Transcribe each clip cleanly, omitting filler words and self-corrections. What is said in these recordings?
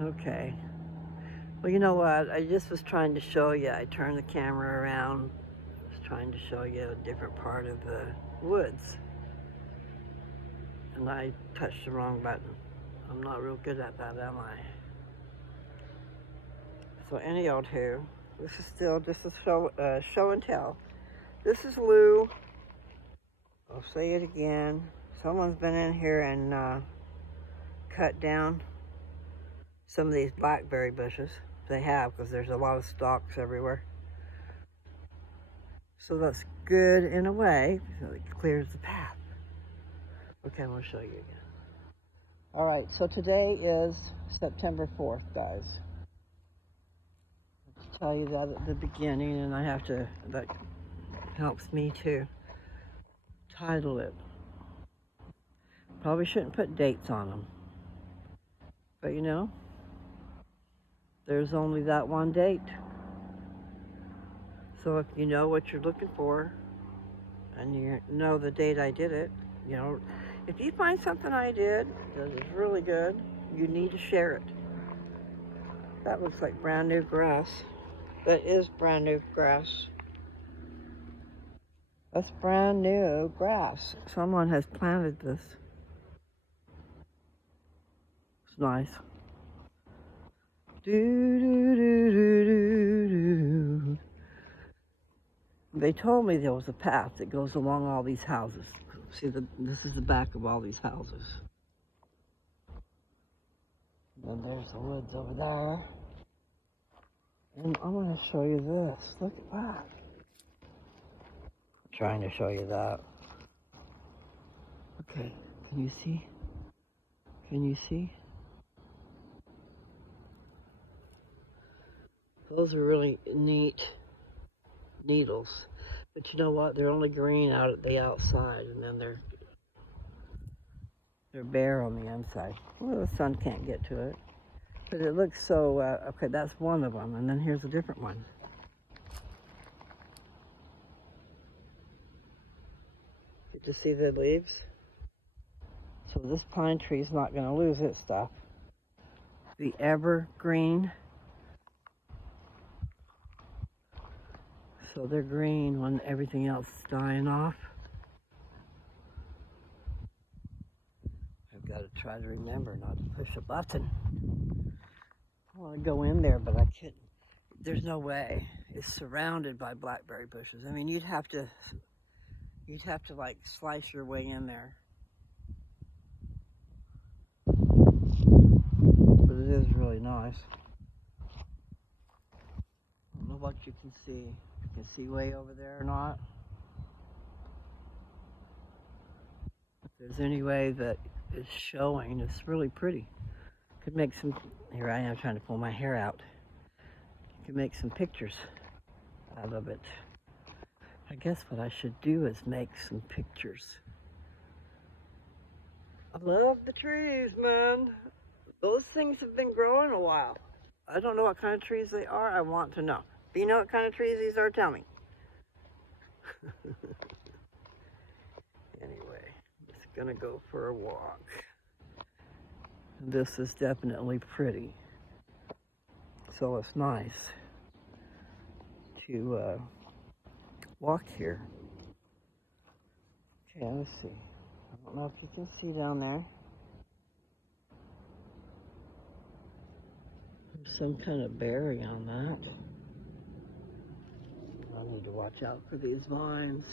Okay. Well, you know what? I just was trying to show you. I turned the camera around. I was trying to show you a different part of the woods. And I touched the wrong button. I'm not real good at that, am I? So any old who, this is still just a show and tell. This is Lou. I'll say it again. Someone's been in here and cut down some of these blackberry bushes. They have, because there's a lot of stalks everywhere. So that's good in a way, so it clears the path. Okay, I'm going to show you again. All right, so today is September 4th, guys. I'll tell you that at the beginning, and that helps me to title it. Probably shouldn't put dates on them. But you know, there's only that one date. So if you know what you're looking for, and you know the date I did it, you know, if you find something I did that is really good, you need to share it. That looks like brand new grass. That is brand new grass. That's brand new grass. Someone has planted this. It's nice. Do, do, do, do, do, do. They told me there was a path that goes along all these houses. See, this is the back of all these houses. And there's the woods over there. And I'm going to show you this. Look at that. I'm trying to show you that. Okay, can you see? Can you see? Those are really neat needles. But you know what? They're only green out at the outside, and then they're bare on the inside. Well, the sun can't get to it. But it looks so, okay, that's one of them. And then here's a different one. Did you see the leaves? So this pine tree is not going to lose its stuff. The evergreen. So they're green when everything else is dying off. I've got to try to remember not to push a button. I want to go in there, but I can't. There's no way. It's surrounded by blackberry bushes. I mean, you'd have to like slice your way in there. But it is really nice. I don't know what you can see. You can see way over there or not. If there's any way that it's showing, it's really pretty. Could make some, here I am trying to pull my hair out. Could make some pictures out of it. I guess what I should do is make some pictures. I love the trees, man. Those things have been growing a while. I don't know what kind of trees they are. I want to know. If you know what kind of trees these are, tell me. Anyway, I'm just gonna go for a walk. This is definitely pretty. So it's nice to walk here. Okay, let's see. I don't know if you can see down there. There's some kind of berry on that. I need to watch out for these vines.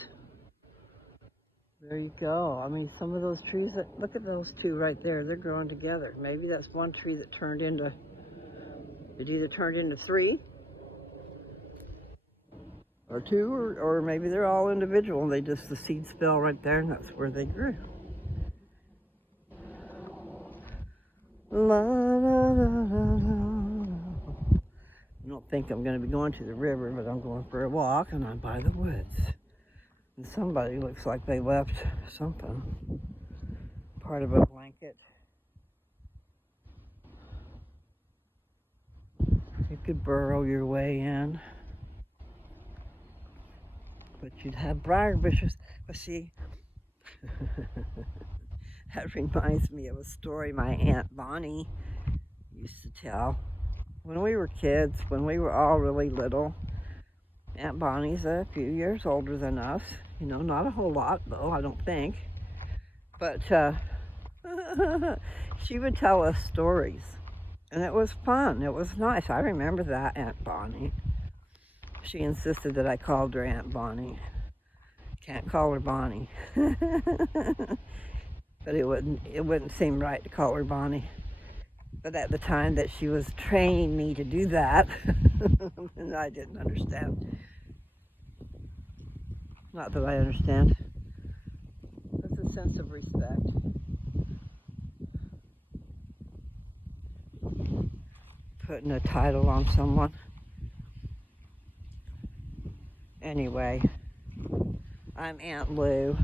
There you go. I mean, some of those trees, look at those two right there. They're growing together. Maybe that's one tree that turned into, it either turned into three or two, or maybe they're all individual. They just, the seeds fell right there and that's where they grew. La, la, la, la, la. I don't think I'm going to be going to the river, but I'm going for a walk and I'm by the woods. And somebody looks like they left something, part of a blanket. You could burrow your way in, but you'd have briar bushes. But see, That reminds me of a story my Aunt Bonnie used to tell. When we were kids, when we were all really little, Aunt Bonnie's a few years older than us. You know, not a whole lot, though, I don't think. But she would tell us stories. And it was fun. It was nice. I remember that Aunt Bonnie. She insisted that I called her Aunt Bonnie. Can't call her Bonnie. But it wouldn't seem right to call her Bonnie. But at the time that she was training me to do that, and I didn't understand. Not that I understand. There's a sense of respect. Putting a title on someone. Anyway, I'm Aunt Lou.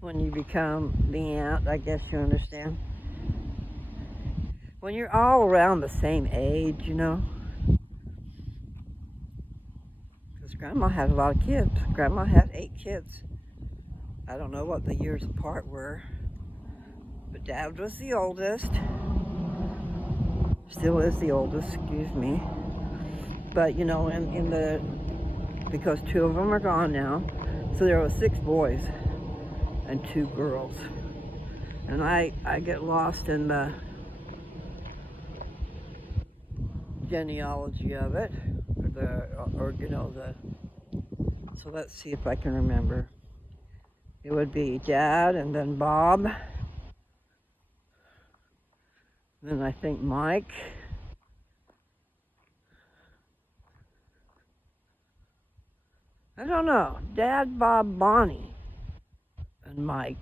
When you become the aunt, I guess you understand. When you're all around the same age, you know. Because Grandma had a lot of kids. Grandma had 8 kids. I don't know what the years apart were. But Dad was the oldest. Still is the oldest, excuse me. But, you know, because 2 of them are gone now, so there were 6 boys and 2 girls. And I get lost in the genealogy of it, so let's see if I can remember. It would be Dad, and then Bob, then I think Mike, I don't know, Dad, Bob, Bonnie, and Mike.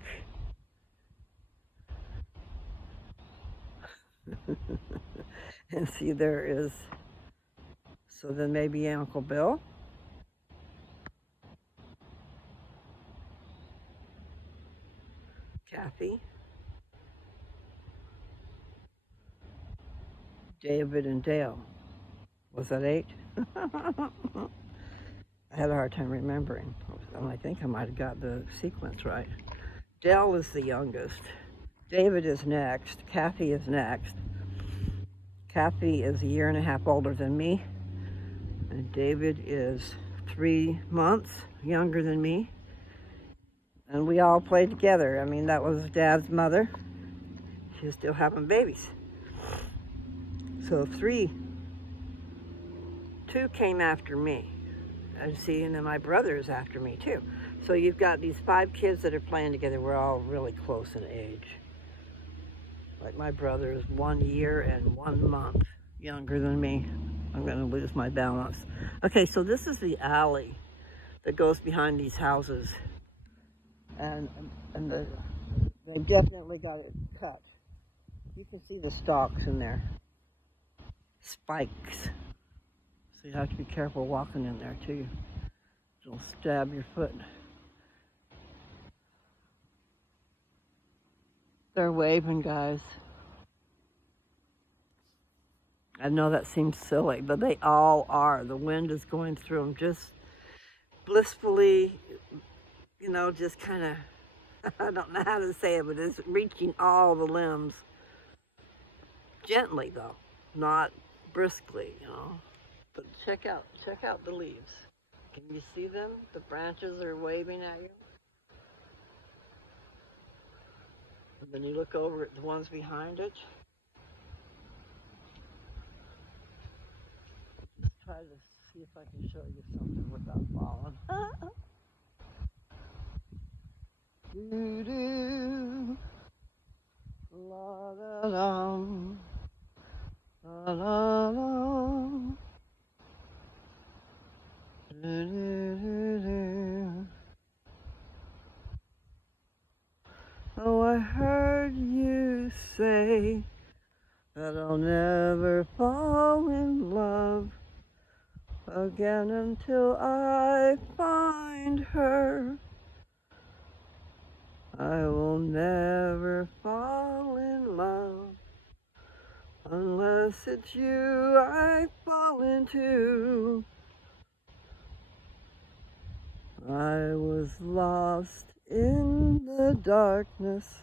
And see, there is, so then maybe Uncle Bill. Kathy. David and Dale. Was that 8? I had a hard time remembering. And I think I might have got the sequence right. Dale is the youngest. David is next. Kathy is next. Kathy is a year and a half older than me. And David is 3 months younger than me. And we all played together. I mean, that was Dad's mother. She was still having babies. So 2 came after me. And see, and then my brother is after me too. So you've got these 5 kids that are playing together. We're all really close in age. Like my brother is 1 year and 1 month younger than me. I'm gonna lose my balance. Okay, so this is the alley that goes behind these houses. And they've definitely got it cut. You can see the stalks in there. Spikes. So you have to be careful walking in there too. It'll stab your foot. They're waving, guys. I know that seems silly, but they all are. The wind is going through them just blissfully, you know, just kind of, I don't know how to say it, but it's reaching all the limbs. Gently, though, not briskly, you know. But check out the leaves. Can you see them? The branches are waving at you. And then you look over at the ones behind it. Let's try to see if I can show you something without falling. Doo-doo. La la la. La la la. Doo-doo-doo-doo. Oh, I heard you say that I'll never fall in love again until I find her. I will never fall in love unless it's you I fall into. I was lost in the darkness.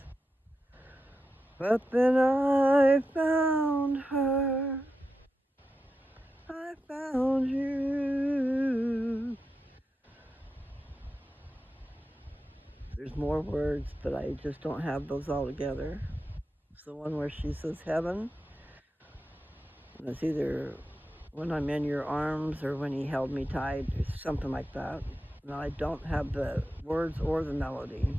But then I found her. I found you. There's more words, but I just don't have those all together. It's the one where she says heaven. And it's either when I'm in your arms or when he held me tight, or something like that. And I don't have the words or the melody.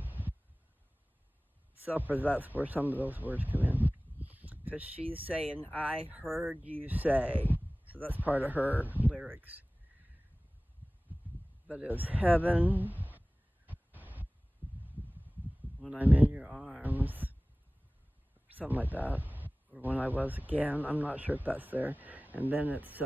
So for that's where some of those words come in. Because she's saying, I heard you say. So that's part of her lyrics. But it was heaven when I'm in your arms. Something like that. Or when I was again. I'm not sure if that's there. And then it's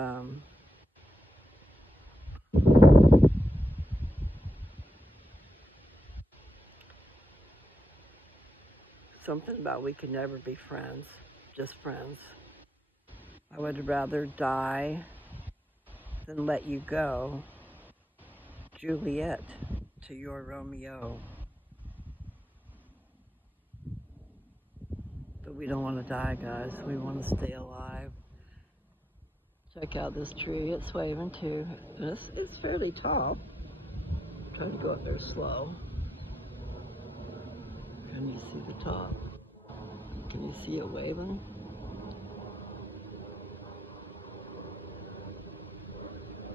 something about we could never be friends. Just friends. I would rather die than let you go. Juliet to your Romeo. But we don't want to die, guys. We want to stay alive. Check out this tree. It's waving too. And it's fairly tall. I'm trying to go up there slow. Can you see the top? Can you see it waving?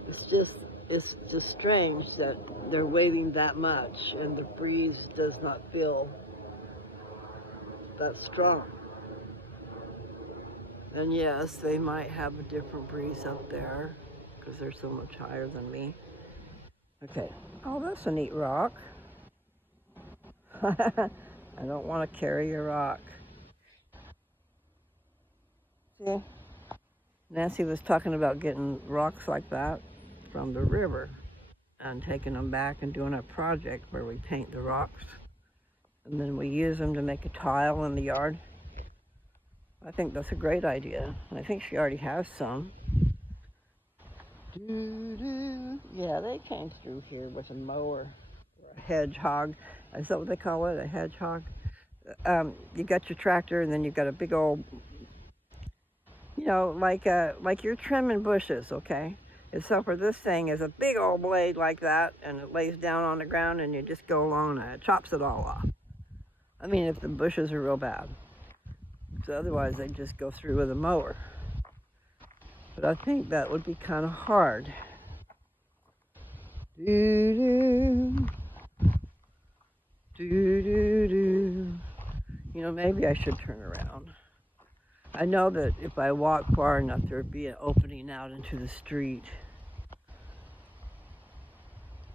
It's just strange that they're waving that much and the breeze does not feel that strong. And yes, they might have a different breeze up there because they're so much higher than me. Okay. Oh, that's a neat rock. I don't want to carry a rock. See? Nancy was talking about getting rocks like that from the river and taking them back and doing a project where we paint the rocks and then we use them to make a tile in the yard. I think that's a great idea. I think she already has some. Yeah, they came through here with a mower, a hedgehog. Is that what they call it, a hedgehog? You got your tractor and then you've got a big old, you know, like you're trimming bushes, okay? And so for this thing is a big old blade like that, and it lays down on the ground, and you just go along and it chops it all off. I mean, if the bushes are real bad. So otherwise, they just go through with a mower. But I think that would be kind of hard. You know, maybe I should turn around. I know that if I walk far enough, there'd be an opening out into the street.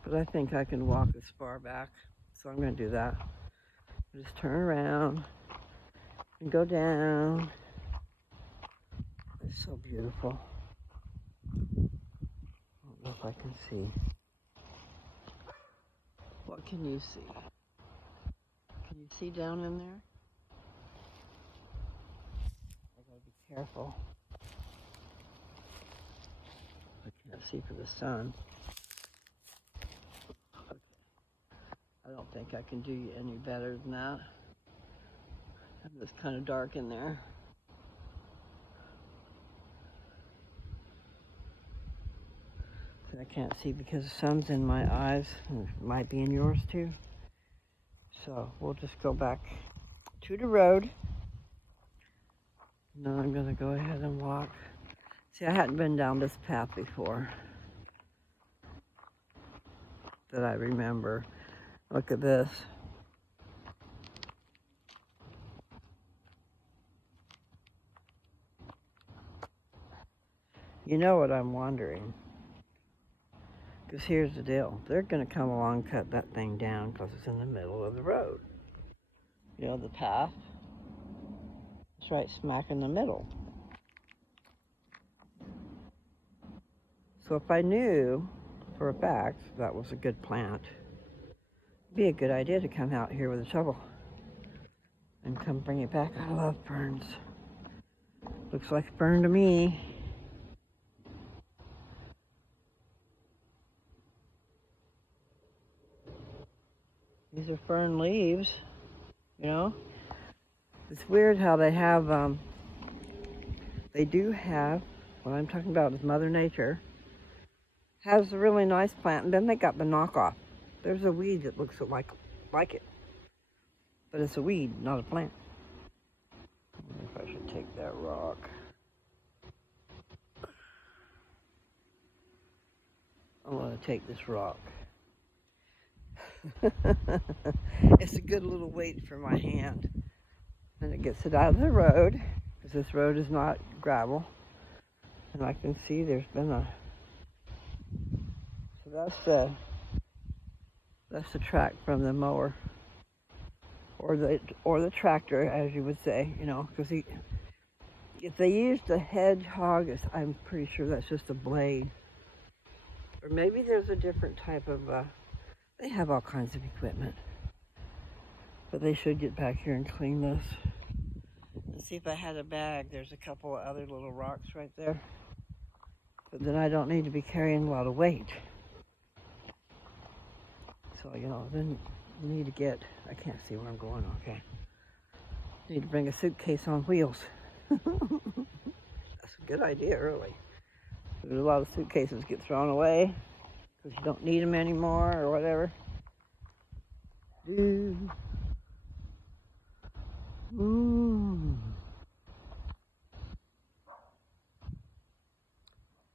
But I think I can walk as far back, so I'm going to do that. Just turn around and go down. It's so beautiful. I don't know if I can see. What can you see? Can you see down in there? I gotta be careful. I can't see for the sun. Okay. I don't think I can do you any better than that. It's kind of dark in there. I can't see because the sun's in my eyes. And it might be in yours too. So we'll just go back to the road. Now I'm going to go ahead and walk. See, I hadn't been down this path before that I remember. Look at this. You know what I'm wondering? Because here's the deal. They're going to come along and cut that thing down because it's in the middle of the road. You know, the path. It's right smack in the middle. So if I knew for a fact that was a good plant, it'd be a good idea to come out here with a shovel and come bring it back. I love ferns. Looks like a fern to me. These are fern leaves. You know, it's weird how they have, they do have, what I'm talking about is Mother Nature, has a really nice plant, and then they got the knockoff. There's a weed that looks like it, but it's a weed, not a plant. I wonder if I should take that rock. I'm going to take this rock. It's a good little weight for my hand. And it gets it out of the road, because this road is not gravel. And I can see there's been a... So that's the track from the mower. Or the tractor, as you would say, you know, because if they used a hedgehog, I'm pretty sure that's just a blade. Or maybe there's a different type of, they have all kinds of equipment. But they should get back here and clean this. And see if I had a bag. There's a couple of other little rocks right there. But then I don't need to be carrying a lot of weight. So, you know, then you need to get, I can't see where I'm going, okay. Need to bring a suitcase on wheels. That's a good idea, really. There's a lot of suitcases get thrown away because you don't need them anymore or whatever.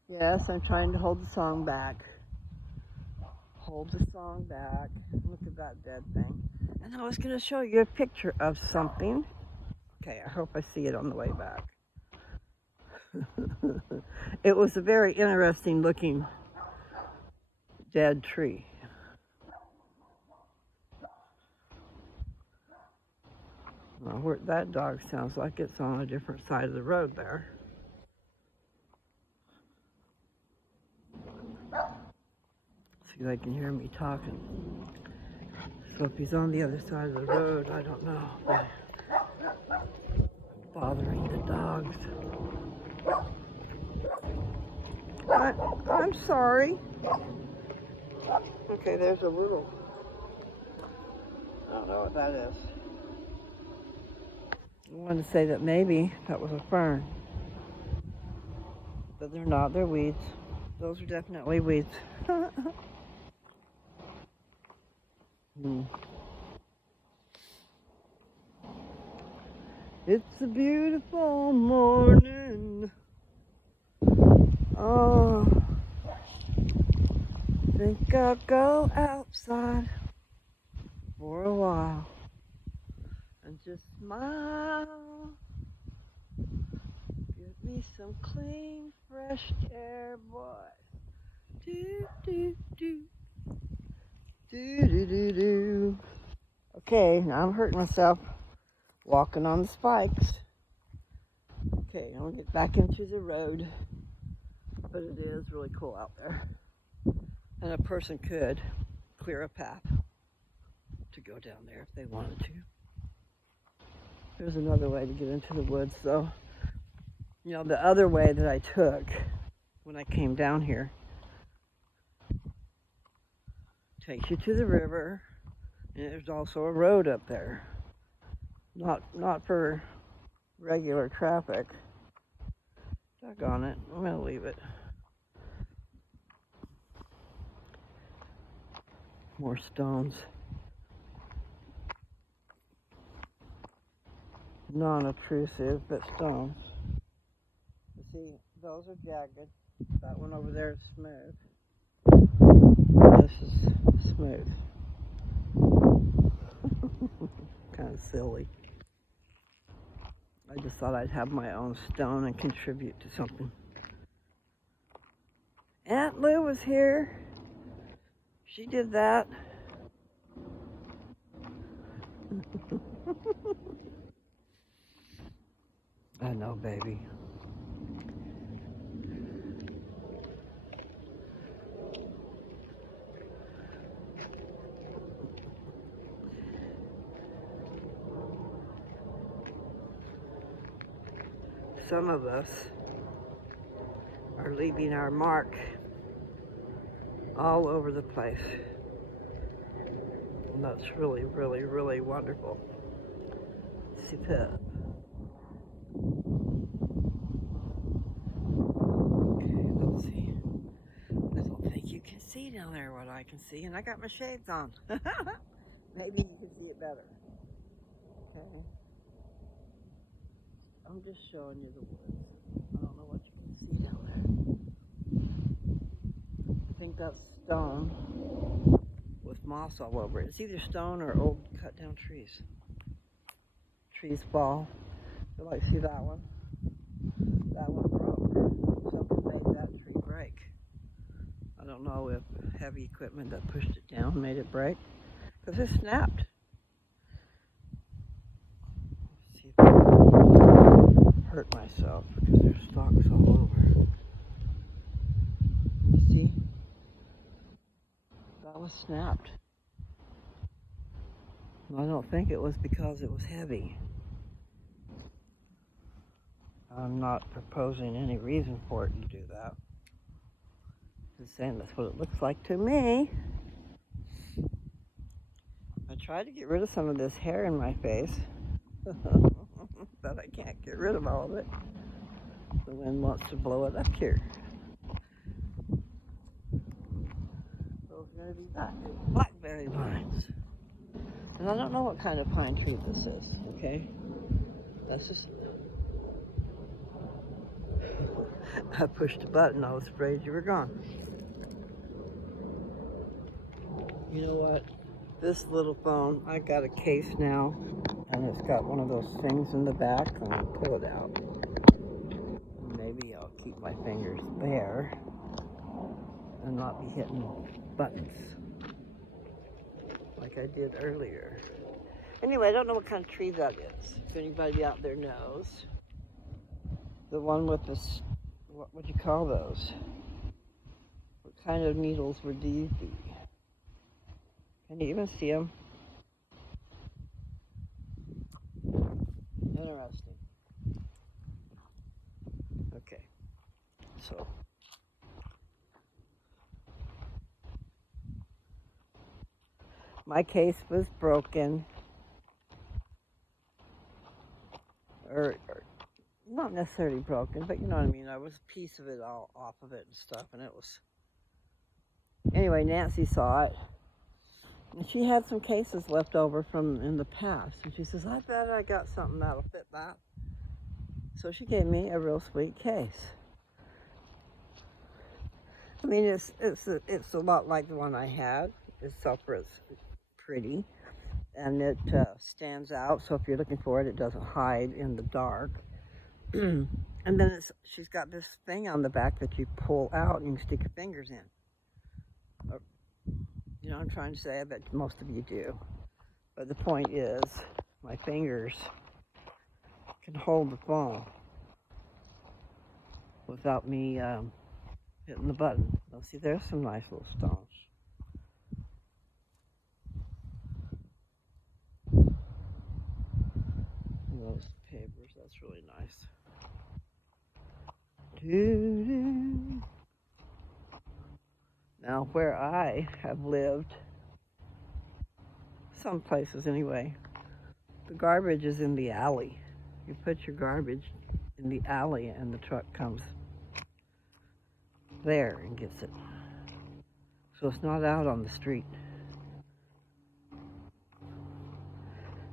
Yes, I'm trying to hold the song back. Hold the song back. Look at that dead thing. And I was going to show you a picture of something. Okay, I hope I see it on the way back. It was a very interesting looking dead tree. Well, that dog sounds like it's on a different side of the road there. See if they can hear me talking. So if he's on the other side of the road, I don't know. Bothering the dogs. I'm sorry. Okay, there's a little, I don't know what that is. I wanted to say that maybe that was a fern. But they're not, they're weeds. Those are definitely weeds. It's a beautiful morning. Oh, think I'll go outside for a while and just smile. Give me some clean, fresh air, boy. Do, do, do. Do, do, do, do. Okay, now I'm hurting myself walking on the spikes. Okay, I'll get back into the road. But it is really cool out there. And a person could clear a path to go down there if they wanted to. There's another way to get into the woods, though. You know, the other way that I took when I came down here takes you to the river, and there's also a road up there. Not for regular traffic. Doggone it, I'm gonna leave it. More stones. Non-obtrusive, but stones. You see, those are jagged. That one over there is smooth. This is smooth. Kind of silly. I just thought I'd have my own stone and contribute to something. Aunt Lou was here. She did that. I know, baby. Some of us are leaving our mark all over the place. And that's really, really, really wonderful. Nancy Pip. Okay, let's see. I don't think you can see down there what I can see, and I got my shades on. Maybe you can see it better. Okay. I'm just showing you the woods. I don't know what you can see down there. I think that's stone with moss all over it. It's either stone or old cut down trees. Trees fall. You like see that one? That one broke. Something made that tree break. I don't know if heavy equipment that pushed it down made it break, because it snapped. Let's see if I can hurt myself because there's stalks all over. See? That was snapped. I don't think it was because it was heavy. I'm not proposing any reason for it to do that. Just saying that's what it looks like to me. I tried to get rid of some of this hair in my face, but I can't get rid of all of it. The wind wants to blow it up here. So it's going to be blackberry vines. And I don't know what kind of pine tree this is, okay? That's just... I pushed a button, I was afraid you were gone. You know what? This little phone, I got a case now, and it's got one of those things in the back. I'm going to pull it out. Maybe I'll keep my fingers there and not be hitting buttons like I did earlier. Anyway, I don't know what kind of tree that is. If anybody out there knows. The one with this, what would you call those? What kind of needles would these be? Can you even see them? Interesting. Okay, so my case was broken, or not necessarily broken, but you know what I mean. I was a piece of it all off of it and stuff, and it was... Anyway, Nancy saw it, and she had some cases left over from in the past, and she says, I bet I got something that'll fit that. So she gave me a real sweet case. I mean, it's a lot like the one I had, except for it's pretty, and it stands out, so if you're looking for it, it doesn't hide in the dark. And then she's got this thing on the back that you pull out and you can stick your fingers in. You know what I'm trying to say? I bet most of you do. But the point is, my fingers can hold the phone without me hitting the button. Now see, there's some nice little stones. Those papers, that's really nice. Doo-doo. Now, where I have lived, some places anyway, the garbage is in the alley. You put your garbage in the alley and the truck comes there and gets it. So it's not out on the street.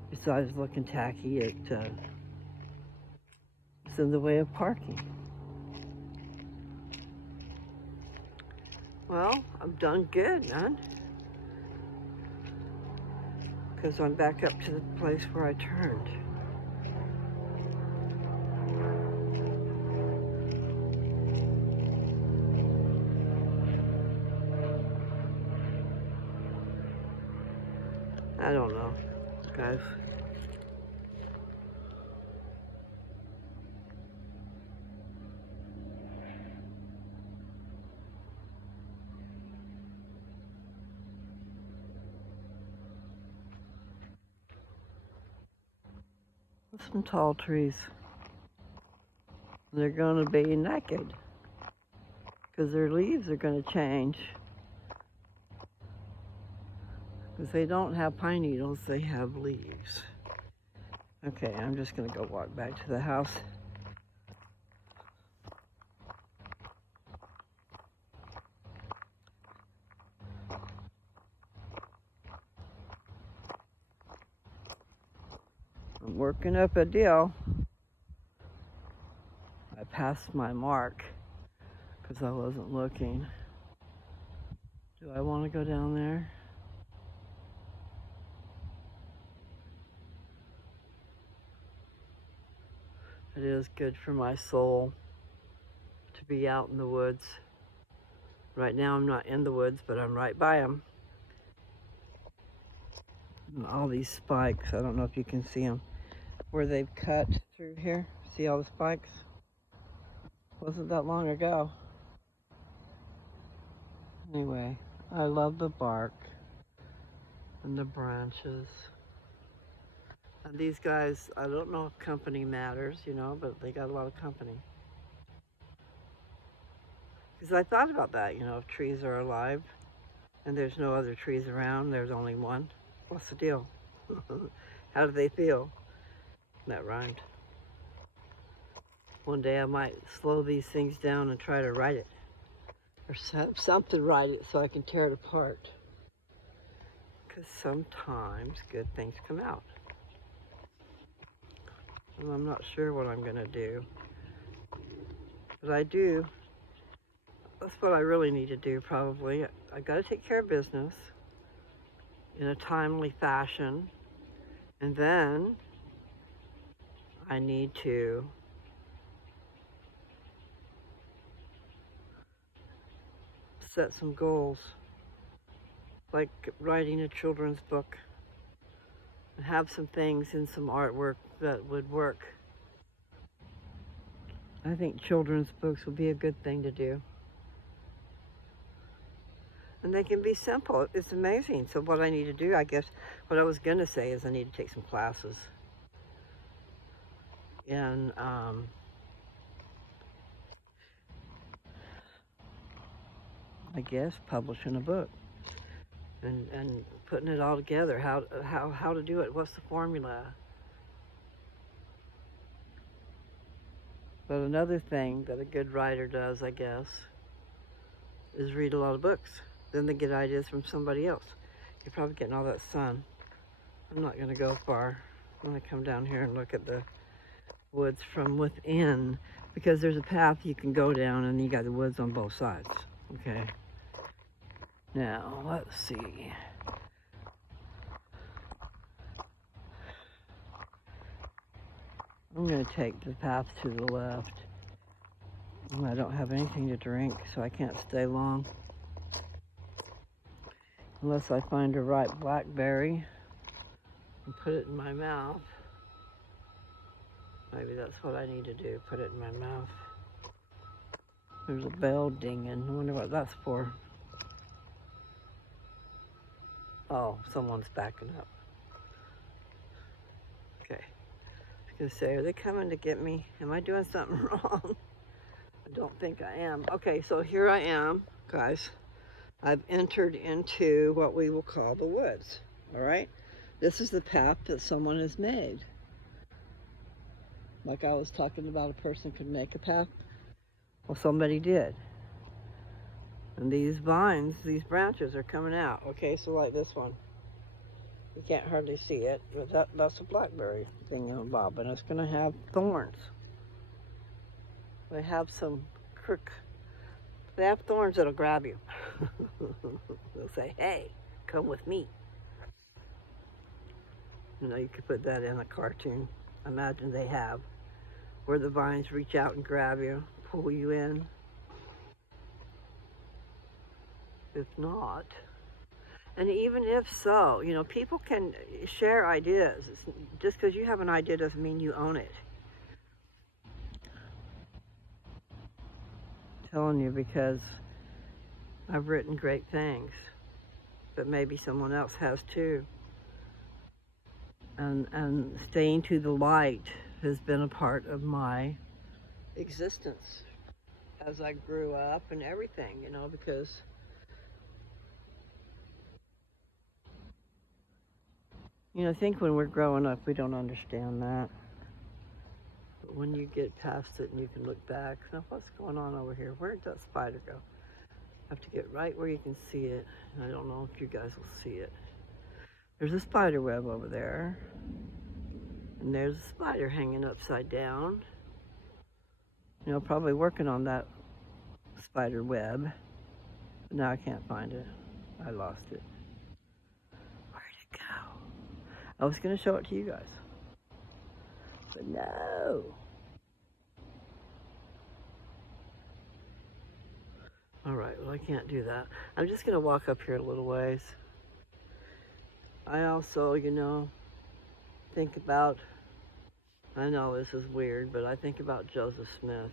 Besides looking tacky, it's in the way of parking. Well, I'm done good, man. Because I'm back up to the place where I turned. I don't know, guys. Some tall trees. They're going to be naked because their leaves are going to change. Because they don't have pine needles, they have leaves. Okay, I'm just gonna go walk back to the house. I'm working up a deal. I passed my mark because I wasn't looking. Do I want to go down there? It is good for my soul to be out in the woods. Right now I'm not in the woods, but I'm right by them. And all these spikes, I don't know if you can see them, where they've cut through here. See all the spikes? Wasn't that long ago. Anyway, I love the bark and the branches. And these guys, I don't know if company matters, you know, but they got a lot of company. Because I thought about that, you know, if trees are alive and there's no other trees around, there's only one, what's the deal? How do they feel? That rhymed. One day I might slow these things down and try to write it. Or something write it so I can tear it apart. Because sometimes good things come out. And I'm not sure what I'm going to do. But I do. That's what I really need to do probably. I got to take care of business in a timely fashion. And then I need to set some goals. Like writing a children's book. And have some things in some artwork that would work. I think children's books would be a good thing to do. And they can be simple. It's amazing. So what I need to do, I guess, what I was going to say is I need to take some classes in I guess publishing a book and putting it all together. How to do it? What's the formula? But another thing that a good writer does, I guess, is read a lot of books. Then they get ideas from somebody else. You're probably getting all that sun. I'm not going to go far. I'm going to come down here and look at the woods from within, because there's a path you can go down and you got the woods on both sides. Okay. Now, let's see. I'm going to take the path to the left. I don't have anything to drink, so I can't stay long. Unless I find a ripe blackberry and put it in my mouth. Maybe that's what I need to do, put it in my mouth. There's a bell dinging. I wonder what that's for. Oh, someone's backing up. Okay. I was going to say, are they coming to get me? Am I doing something wrong? I don't think I am. Okay, so here I am, guys. I've entered into what we will call the woods. All right? This is the path that someone has made. Like I was talking about, a person could make a path. Well, somebody did. And these vines, these branches are coming out. Okay, so like this one. You can't hardly see it, but that's a blackberry thing on Bob, and it's going to have thorns. They have some they have thorns that'll grab you. They'll say, hey, come with me. You know, you could put that in a cartoon. Imagine they have, where the vines reach out and grab you, pull you in. If not, and even if so, you know, people can share ideas. Just because you have an idea doesn't mean you own it. I'm telling you, because I've written great things, but maybe someone else has too. And staying to the light has been a part of my existence as I grew up and everything, you know, because You know, I think when we're growing up, we don't understand that. But when you get past it and you can look back, now what's going on over here? Where did that spider go? I have to get right where you can see it. I don't know if you guys will see it. There's a spider web over there. And there's a spider hanging upside down. You know, probably working on that spider web. But now I can't find it. I lost it. Where'd it go? I was going to show it to you guys. But no. All right, well, I can't do that. I'm just going to walk up here a little ways. I also, you know, think about, I know this is weird, but I think about Joseph Smith.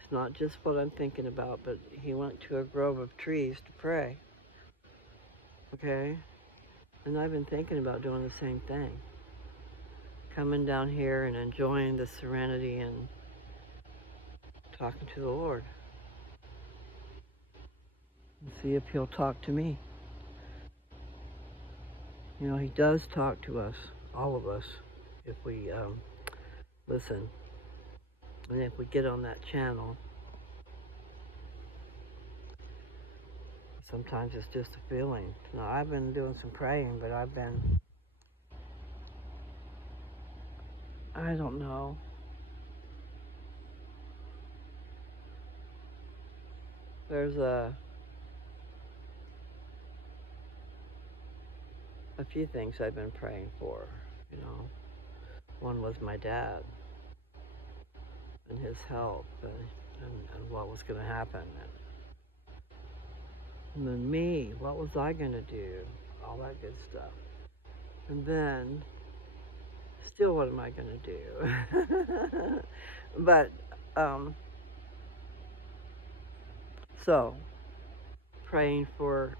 It's not just what I'm thinking about, but he went to a grove of trees to pray. Okay? And I've been thinking about doing the same thing. Coming down here and enjoying the serenity and talking to the Lord. And see if he'll talk to me. You know, he does talk to us, all of us, if we listen. And if we get on that channel. Sometimes it's just a feeling. Now, I've been doing some praying, but I don't know. There's a few things I've been praying for, you know. One was my dad and his health and what was going to happen. And then me, what was I going to do? All that good stuff. And then, still what am I going to do? But, so, praying for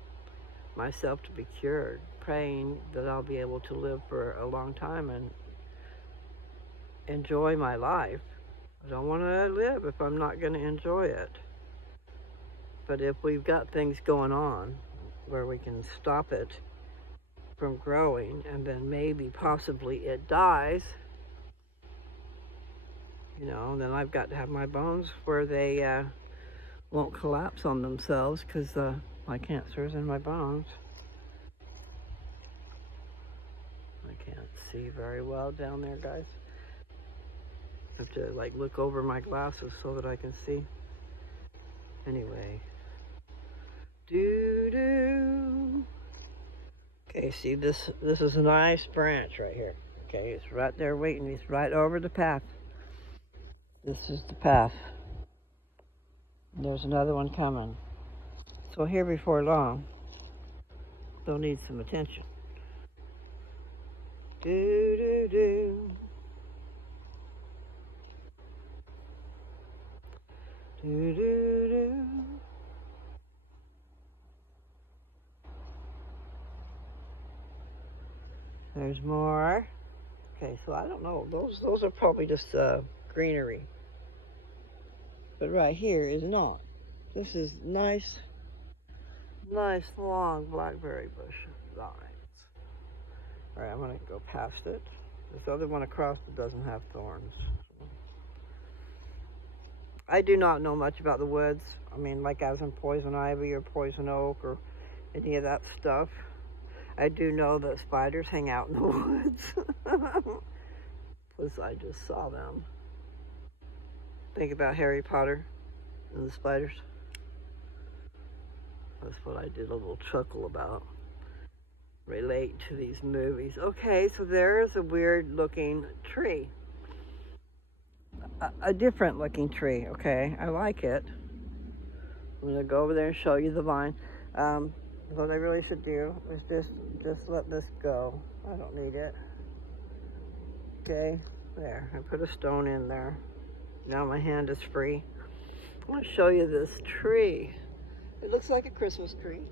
myself to be cured, praying that I'll be able to live for a long time and enjoy my life. I don't want to live if I'm not going to enjoy it. But if we've got things going on where we can stop it from growing and then maybe possibly it dies, you know, then I've got to have my bones where they won't collapse on themselves because my cancer's in my bones. I can't see very well down there, guys. I have to like look over my glasses so that I can see. Anyway. Okay, see this is a nice branch right here. Okay, it's right there waiting. It's right over the path. This is the path. And there's another one coming. So here before long, they'll need some attention. There's more. Okay, so I don't know. Those are probably just greenery. But right here is not. This is nice long blackberry bush vines. All right, I'm gonna go past it. This other one across it doesn't have thorns. I do not know much about the woods. I mean, like as in poison ivy or poison oak or any of that stuff. I do know that spiders hang out in the woods. Plus, I just saw them. Think about Harry Potter and the spiders. That's what I did a little chuckle about. Relate to these movies. Okay, so there's a weird looking tree. A different looking tree, okay? I like it. I'm gonna go over there and show you the vine. What I really should do is just let this go. I don't need it. Okay, there. I put a stone in there. Now my hand is free. I want to show you this tree. It looks like a Christmas tree.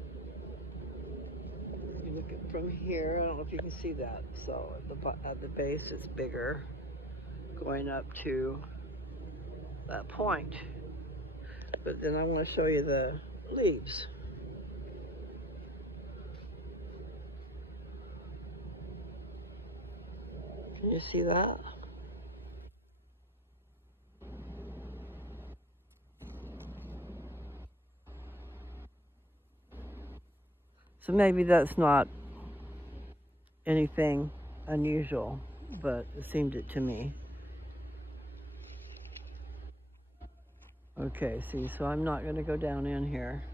You look at from here. I don't know if you can see that. So at the base, it's bigger, going up to that point. But then I want to show you the leaves. Can you see that? So maybe that's not anything unusual, but it seemed it to me. Okay, see, so I'm not going to go down in here.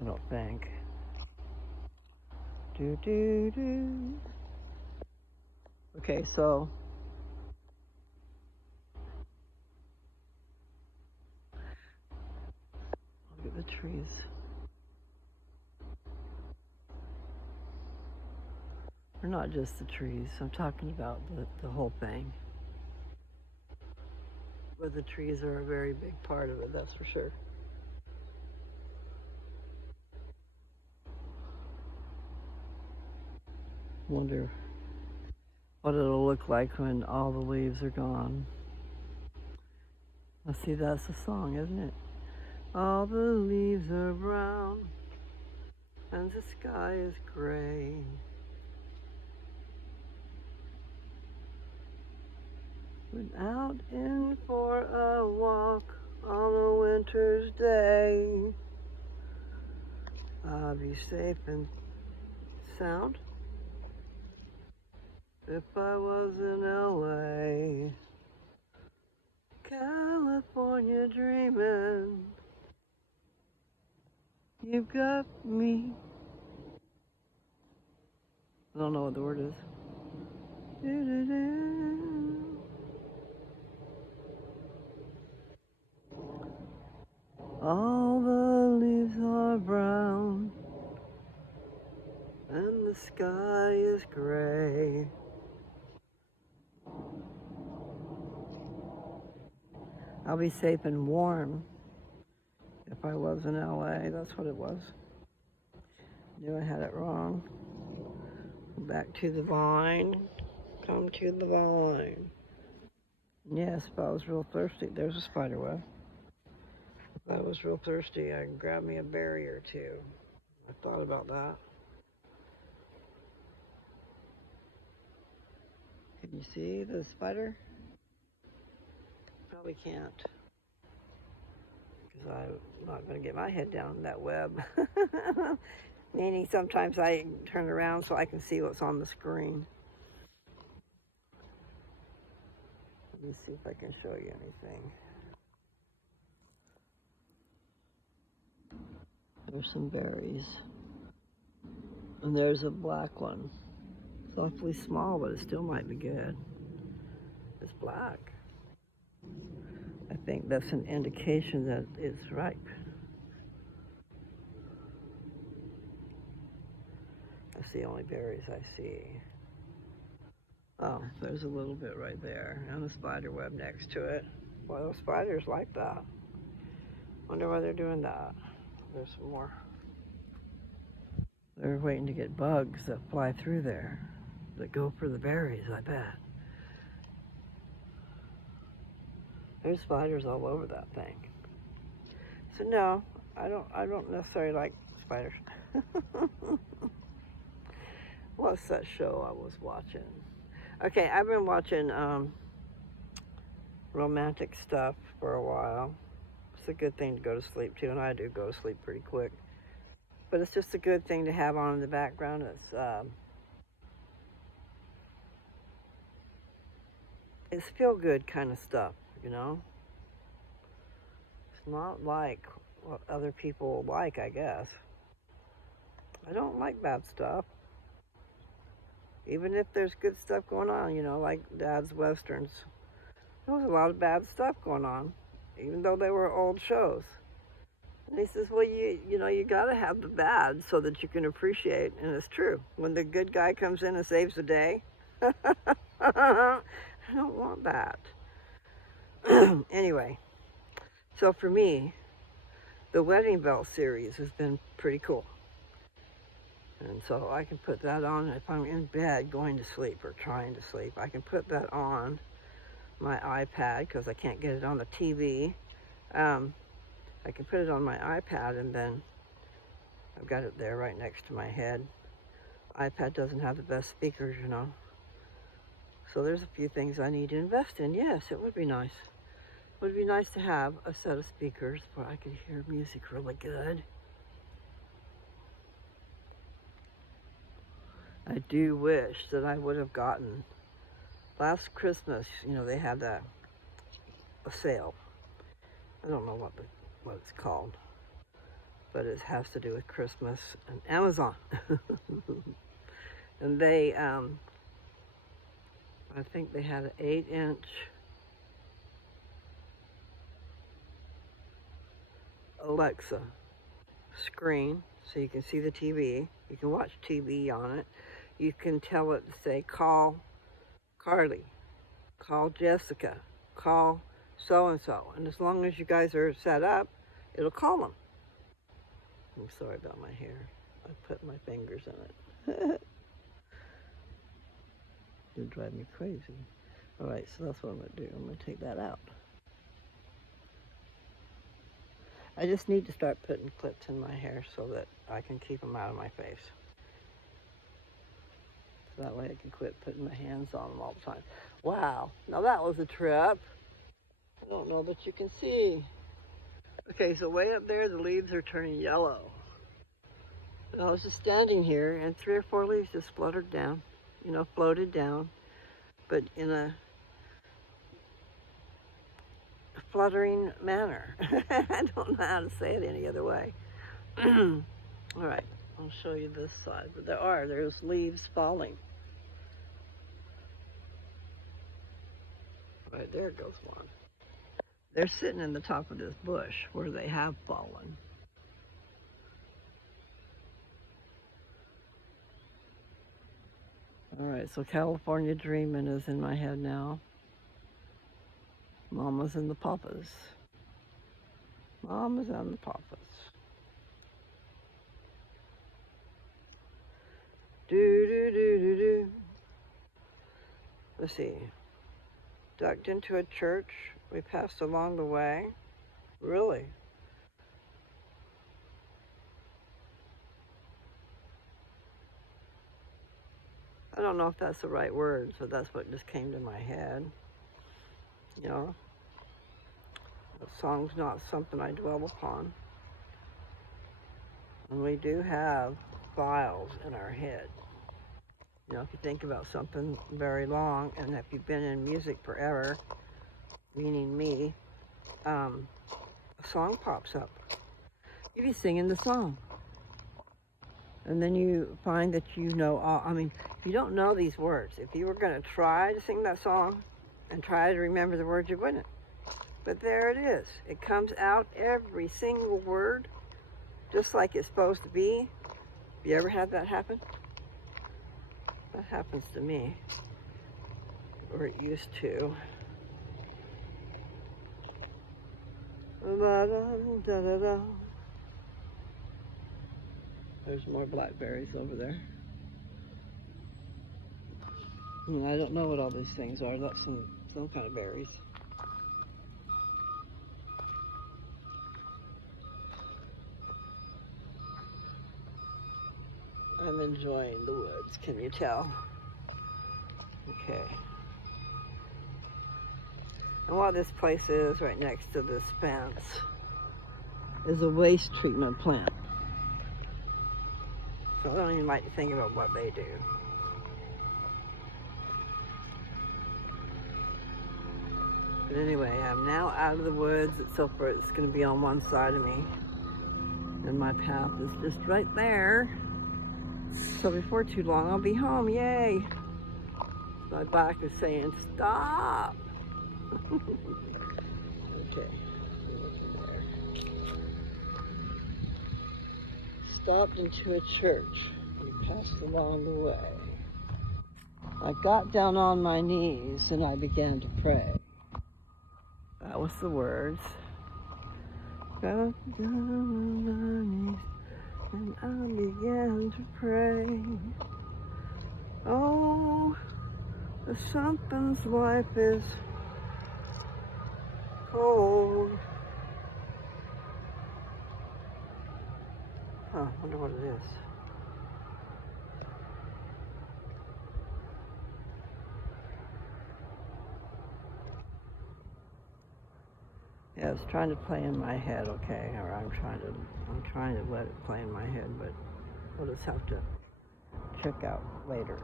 I don't think. Do. Okay, so look at the trees. Or not just the trees. I'm talking about the whole thing. But the trees are a very big part of it, that's for sure. Wonder what it'll look like when all the leaves are gone. Let's see, that's the song, isn't it? All the leaves are brown and the sky is gray. Went out in for a walk on a winter's day. I'll be safe and sound if I was in LA. California dreaming. You've got me. I don't know what the word is. All the leaves are brown and the sky is gray. I'll be safe and warm if I was in LA. That's what it was. Knew I had it wrong. Back to the vine. Come to the vine. Yes, if I was real thirsty. There's a spider web. If I was real thirsty, I could grab me a berry or two. I thought about that. Can you see the spider? Probably can't. Because I'm not going to get my head down that web. Meaning sometimes I turn around so I can see what's on the screen. Let me see if I can show you anything. There's some berries. And there's a black one. It's awfully small, but it still might be good. It's black. I think that's an indication that it's ripe. That's the only berries I see. Oh, there's a little bit right there, and a spider web next to it. Well, those spiders like that. Wonder why they're doing that. There's some more. They're waiting to get bugs that fly through there that go for the berries, I bet. There's spiders all over that thing. So no, I don't necessarily like spiders. What's that show I was watching? Okay, I've been watching romantic stuff for a while. It's a good thing to go to sleep to, and I do go to sleep pretty quick. But it's just a good thing to have on in the background. It's feel-good kind of stuff, you know? It's not like what other people like, I guess. I don't like bad stuff. Even if there's good stuff going on, you know, like Dad's Westerns. There was a lot of bad stuff going on, even though they were old shows. And he says, well, you know, you got to have the bad so that you can appreciate. And it's true. When the good guy comes in and saves the day, I don't want that. Anyway, so for me, the Wedding Bell series has been pretty cool. And so I can put that on if I'm in bed going to sleep or trying to sleep. I can put that on my iPad because I can't get it on the TV. I can put it on my iPad, and then I've got it there right next to my head. iPad doesn't have the best speakers, you know. So there's a few things I need to invest in. Yes, it would be nice. It would be nice to have a set of speakers where I could hear music really good. I do wish that I would have gotten, last Christmas, you know, they had a sale. I don't know what it's called, but it has to do with Christmas and Amazon. And they, I think they had an 8-inch Alexa screen, so you can see the TV. You can watch TV on it. You can tell it to say, call Carly, call Jessica, call so-and-so. And as long as you guys are set up, it'll call them. I'm sorry about my hair. I put my fingers in it. It'd drive me crazy. All right, so that's what I'm gonna do. I'm gonna take that out. I just need to start putting clips in my hair so that I can keep them out of my face. So that way I can quit putting my hands on them all the time. Wow, now that was a trip. I don't know that you can see. Okay, so way up there, the leaves are turning yellow. And I was just standing here and 3 or 4 leaves just fluttered down, you know, floated down, but in a fluttering manner. I don't know how to say it any other way. All right, I'll show you this side. But there's leaves falling. Right there goes one. They're sitting in the top of this bush where they have fallen. All right, so California Dreamin' is in my head now. Mamas and the Papas. Mamas and the Papas. Do do do do do. Let's see. Ducked into a church we passed along the way. Really? I don't know if that's the right word, so that's what just came to my head. You know, the song's not something I dwell upon. And we do have files in our head. You know, if you think about something very long, and if you've been in music forever, meaning me, a song pops up. You be singing the song. And then you find that you know all, I mean, if you don't know these words, if you were going to try to sing that song and try to remember the words, you wouldn't. But there it is. It comes out, every single word, just like it's supposed to be. Have you ever had that happen? That happens to me, or it used to. Da-da-da-da-da. There's more blackberries over there. I mean, I don't know what all these things are. That's some kind of berries. I'm enjoying the woods, can you tell? Okay. And what this place is right next to this fence is a waste treatment plant. So I don't even like to think about what they do. But anyway, I'm now out of the woods, except for it's going to be on one side of me. And my path is just right there. So before too long, I'll be home. Yay! My back is saying, stop! Okay. Stopped into a church. We passed along the way. I got down on my knees and I began to pray. That was the words. Got down on my knees and I began to pray. Oh, the something's life is cold. Huh, wonder what it is. Yeah, it's trying to play in my head, okay, or I'm trying to let it play in my head, but we'll just have to check out later.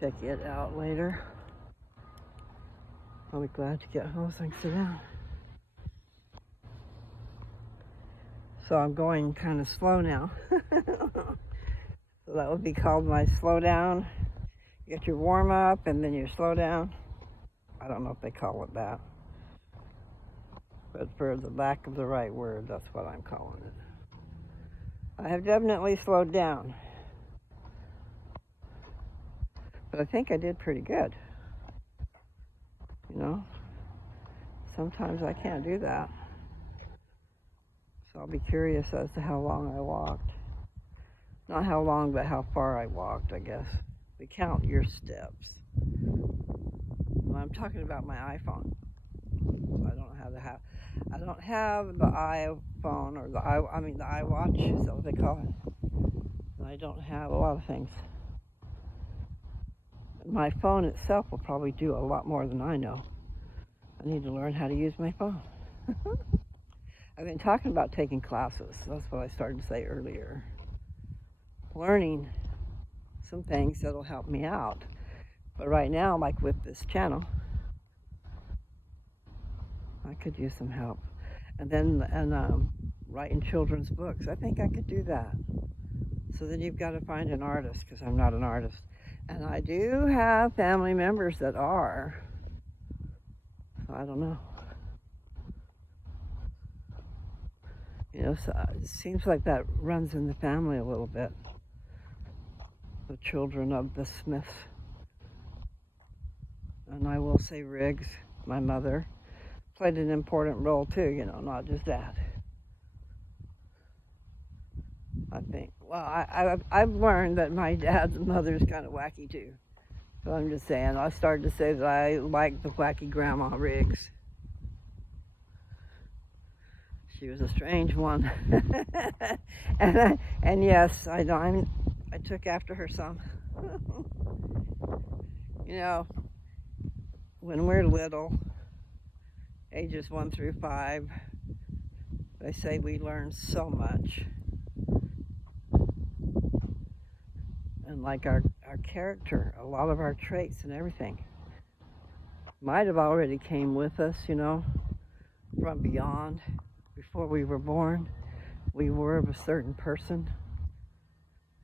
Check it out later. I'll be glad to get home so I can sit down. So I'm going kind of slow now. So that would be called my slow down. You get your warm up and then you slow down. I don't know if they call it that. But for the lack of the right word, that's what I'm calling it. I have definitely slowed down. But I think I did pretty good. You know? Sometimes I can't do that. So I'll be curious as to how long I walked. Not how long, but how far I walked, I guess. We count your steps. Well, I'm talking about my iPhone. I don't have the iPhone or the iWatch, is that what they call it? And I don't have a lot of things. My phone itself will probably do a lot more than I know. I need to learn how to use my phone. I've been talking about taking classes. That's what I started to say earlier. Learning some things that'll help me out. But right now, like with this channel, I could use some help. And then writing children's books. I think I could do that. So then you've got to find an artist, because I'm not an artist. And I do have family members that are. So I don't know. You know, so it seems like that runs in the family a little bit. The children of the Smiths. And I will say Riggs, my mother, played an important role too, you know, not just Dad. I think. Well, I've learned that my dad's mother's kind of wacky too. So I'm just saying, I started to say that I like the wacky Grandma Riggs. She was a strange one. and yes, I took after her some. You know, when we're little, ages 1 through 5, they say we learn so much. And like our character, a lot of our traits and everything might have already came with us, you know, from beyond. Before we were born, we were of a certain person.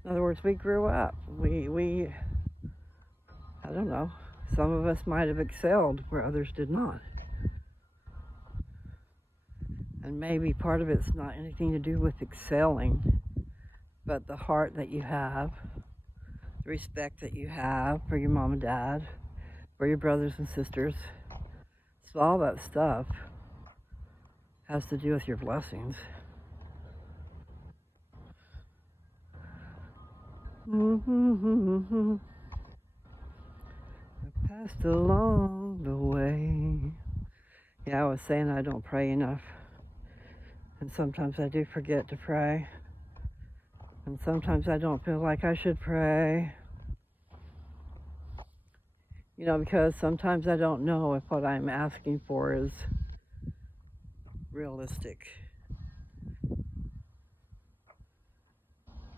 In other words, we grew up. We I don't know, some of us might have excelled where others did not. And maybe part of it's not anything to do with excelling, but the heart that you have, the respect that you have for your mom and dad, for your brothers and sisters. So all that stuff has to do with your blessings. I passed along the way. Yeah, I was saying I don't pray enough. And sometimes I do forget to pray. And sometimes I don't feel like I should pray. You know, because sometimes I don't know if what I'm asking for is realistic.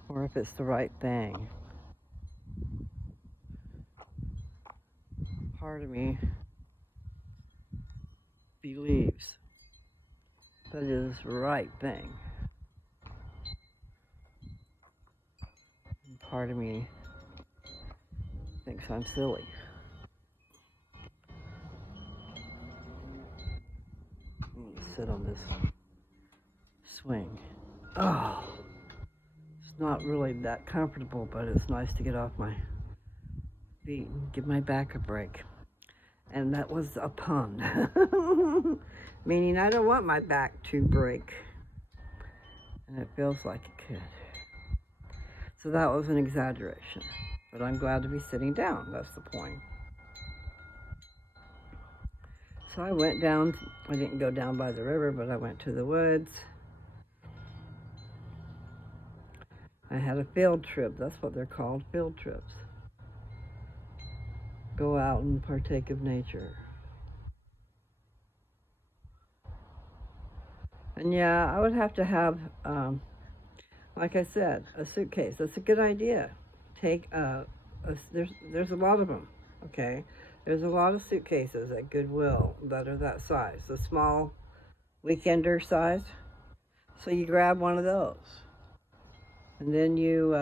Or if it's the right thing. Part of me believes that it is the right thing. And part of me thinks I'm silly. I'm going to sit on this swing. Oh, it's not really that comfortable, but it's nice to get off my feet and give my back a break. And that was a pun, meaning I don't want my back to break. And it feels like it could. So that was an exaggeration. But I'm glad to be sitting down, that's the point. So I went down, I didn't go down by the river, but I went to the woods. I had a field trip, that's what they're called, field trips. Go out and partake of nature. And yeah, I would have to have, like I said, a suitcase. That's a good idea. Take there's a lot of them. Okay, there's a lot of suitcases at Goodwill that are that size, the small weekender size. So you grab one of those, and then you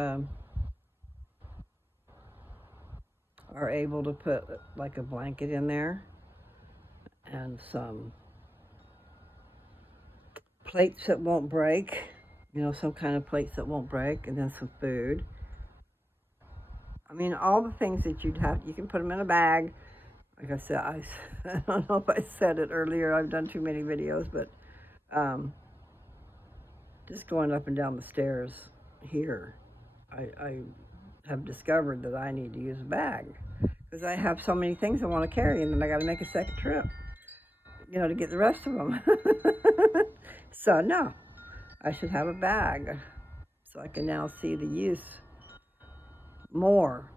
are able to put like a blanket in there and some plates that won't break. You know, some kind of plates that won't break, and then some food. I mean, all the things that you'd have, you can put them in a bag. Like I said, I don't know if I said it earlier. I've done too many videos, but um, just going up and down the stairs here, I have discovered that I need to use a bag because I have so many things I want to carry, and then I got to make a second trip, you know, to get the rest of them. So no, I should have a bag, so I can now see the use more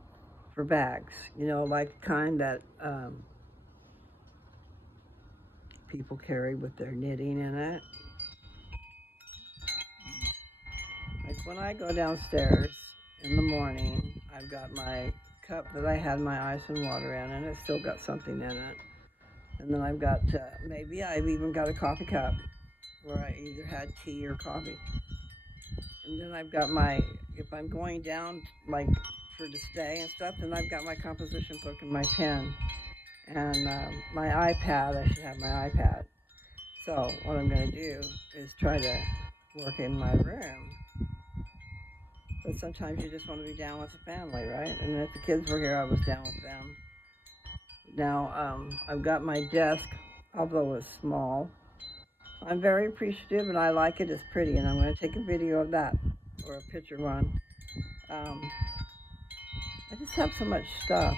for bags, you know, like kind that people carry with their knitting in it. Like when I go downstairs in the morning, I've got my cup that I had my ice and water in, and it's still got something in it. And then I've got, maybe I've even got a coffee cup where I either had tea or coffee. And then I've got my, if I'm going down, like for to stay and stuff, then I've got my composition book and my pen. And my iPad, I should have my iPad. So what I'm going to do is try to work in my room. But sometimes you just want to be down with the family, right? And if the kids were here, I was down with them. Now, I've got my desk, although it's small. I'm very appreciative and I like it. It's pretty, and I'm going to take a video of that, or a picture one. I just have so much stuff.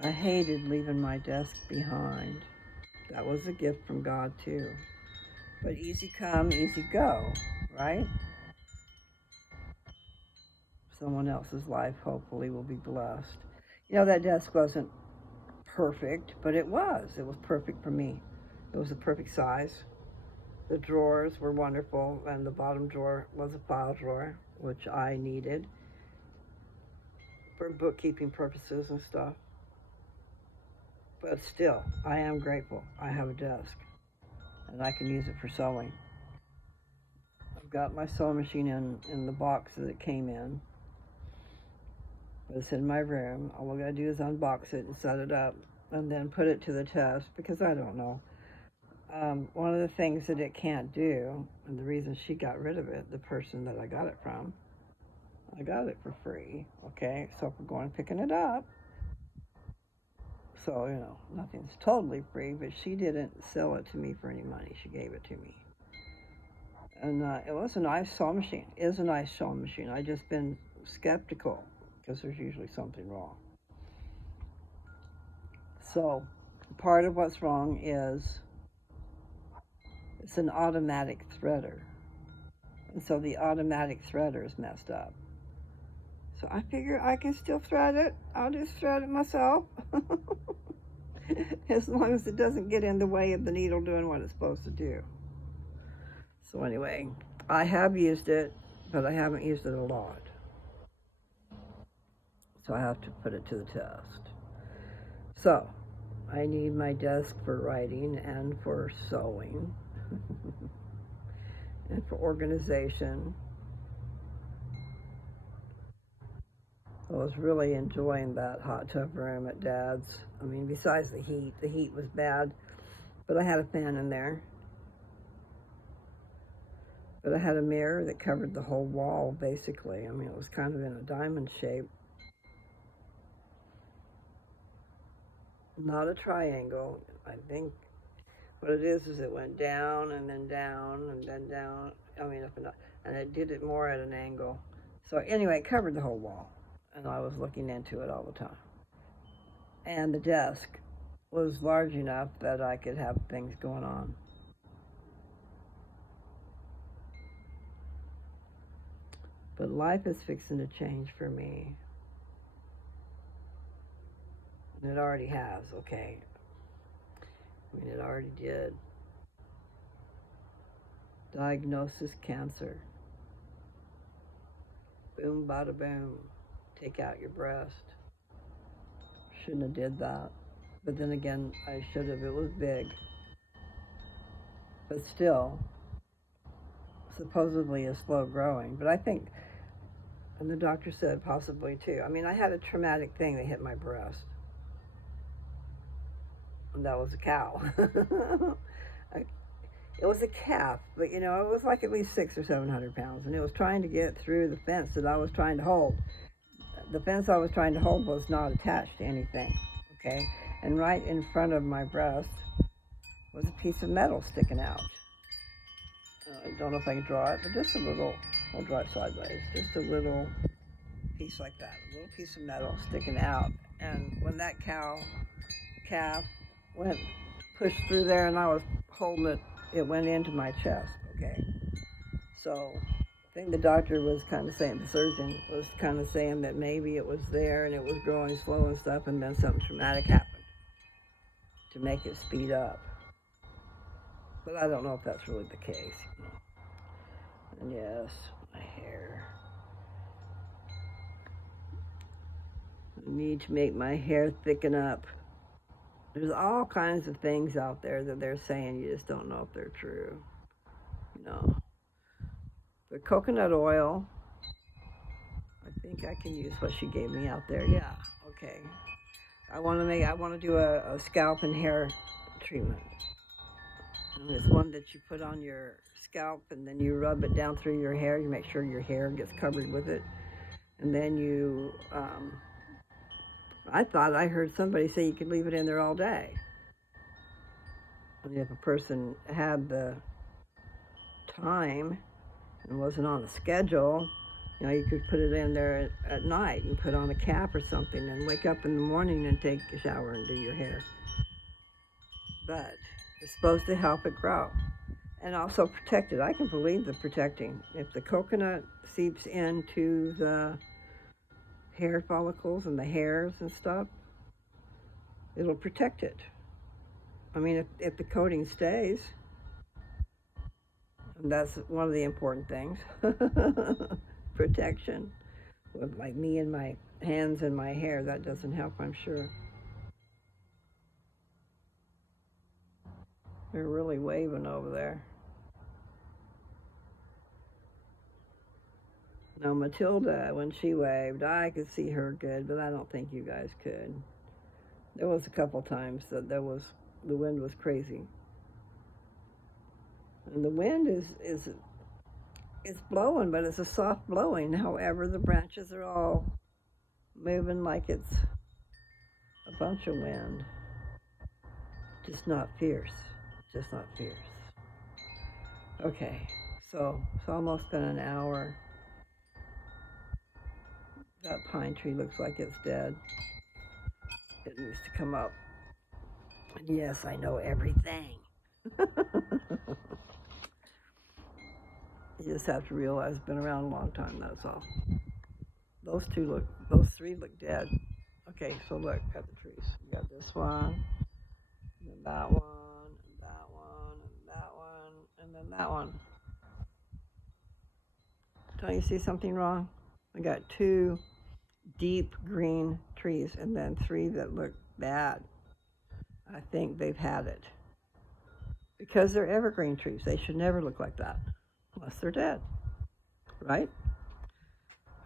I hated leaving my desk behind. That was a gift from God, too. But easy come, easy go, right? Someone else's life, hopefully, will be blessed. You know, that desk wasn't perfect, but it was. It was perfect for me. It was the perfect size. The drawers were wonderful, and the bottom drawer was a file drawer, which I needed for bookkeeping purposes and stuff. But still, I am grateful. I have a desk, and I can use it for sewing. I've got my sewing machine in the box that it came in. But it's in my room. All I gotta do is unbox it and set it up, and then put it to the test, because I don't know. One of the things that it can't do, and the reason she got rid of it, the person that I got it from, I got it for free, okay? So if we're going picking it up, so, you know, nothing's totally free, but she didn't sell it to me for any money. She gave it to me. And it was a nice sewing machine. It is a nice sewing machine. I just been skeptical because there's usually something wrong. So part of what's wrong is it's an automatic threader. And so the automatic threader is messed up. So I figure I can still thread it. I'll just thread it myself. As long as it doesn't get in the way of the needle doing what it's supposed to do. So anyway, I have used it, but I haven't used it a lot. So I have to put it to the test. So I need my desk for writing and for sewing and for organization. I was really enjoying that hot tub room at Dad's. I mean, besides the heat was bad, but I had a fan in there. But I had a mirror that covered the whole wall, basically. I mean, it was kind of in a diamond shape. Not a triangle. I think what it is it went down and then down and then down. I mean, up and up. And it did it more at an angle. So anyway, it covered the whole wall. And I was looking into it all the time. And the desk was large enough that I could have things going on. But life is fixing to change for me. And it already has, okay? I mean, it already did. Diagnosis cancer. Boom, bada boom. Take out your breast. Shouldn't have did that. But then again, I should have. It was big. But still, supposedly is slow growing. But I think, and the doctor said possibly too. I mean, I had a traumatic thing that hit my breast. And that was a cow. It was a calf, but it was like at least 600 or 700 pounds, and it was trying to get through the fence that I was trying to hold. The fence I was trying to hold was not attached to anything, okay? And right in front of my breast was a piece of metal sticking out. I don't know if I can draw it, but just a little, I'll draw it sideways, just a little piece like that, a little piece of metal sticking out. And when that calf went, pushed through there and I was holding it, it went into my chest, okay? So I think the doctor was kind of saying, the surgeon was kind of saying that maybe it was there and it was growing slow and stuff, and then something traumatic happened to make it speed up. But I don't know if that's really the case. And yes, my hair. I need to make my hair thicken up. There's all kinds of things out there that they're saying, you just don't know if they're true. The coconut oil, I think I can use what she gave me out there. Yeah, okay. I want to do a scalp and hair treatment. And it's one that you put on your scalp and then you rub it down through your hair. You make sure your hair gets covered with it. And then you, I thought I heard somebody say you could leave it in there all day. And if a person had the time and wasn't on a schedule, you could put it in there at night and put on a cap or something and wake up in the morning and take a shower and do your hair. But it's supposed to help it grow and also protect it. I can believe the protecting. If the coconut seeps into the hair follicles and the hairs and stuff, it'll protect it. I mean, if the coating stays, and that's one of the important things, protection. With like me and my hands and my hair, that doesn't help, I'm sure. They're really waving over there. Now, Matilda, when she waved, I could see her good, but I don't think you guys could. There was a couple times that the wind was crazy. And the wind is blowing, but it's a soft blowing. However, the branches are all moving like it's a bunch of wind. Just not fierce. Just not fierce. Okay, so it's almost been an hour. That pine tree looks like it's dead. It needs to come up. And yes, I know everything. You just have to realize it's been around a long time, that's all. Those three look dead. Okay, so look at the trees. We got this one, and then that one, and that one, and that one, and then that one. Don't you see something wrong? I got 2 deep green trees and then 3 that look bad. I think they've had it. Because they're evergreen trees. They should never look like that unless they're dead, right?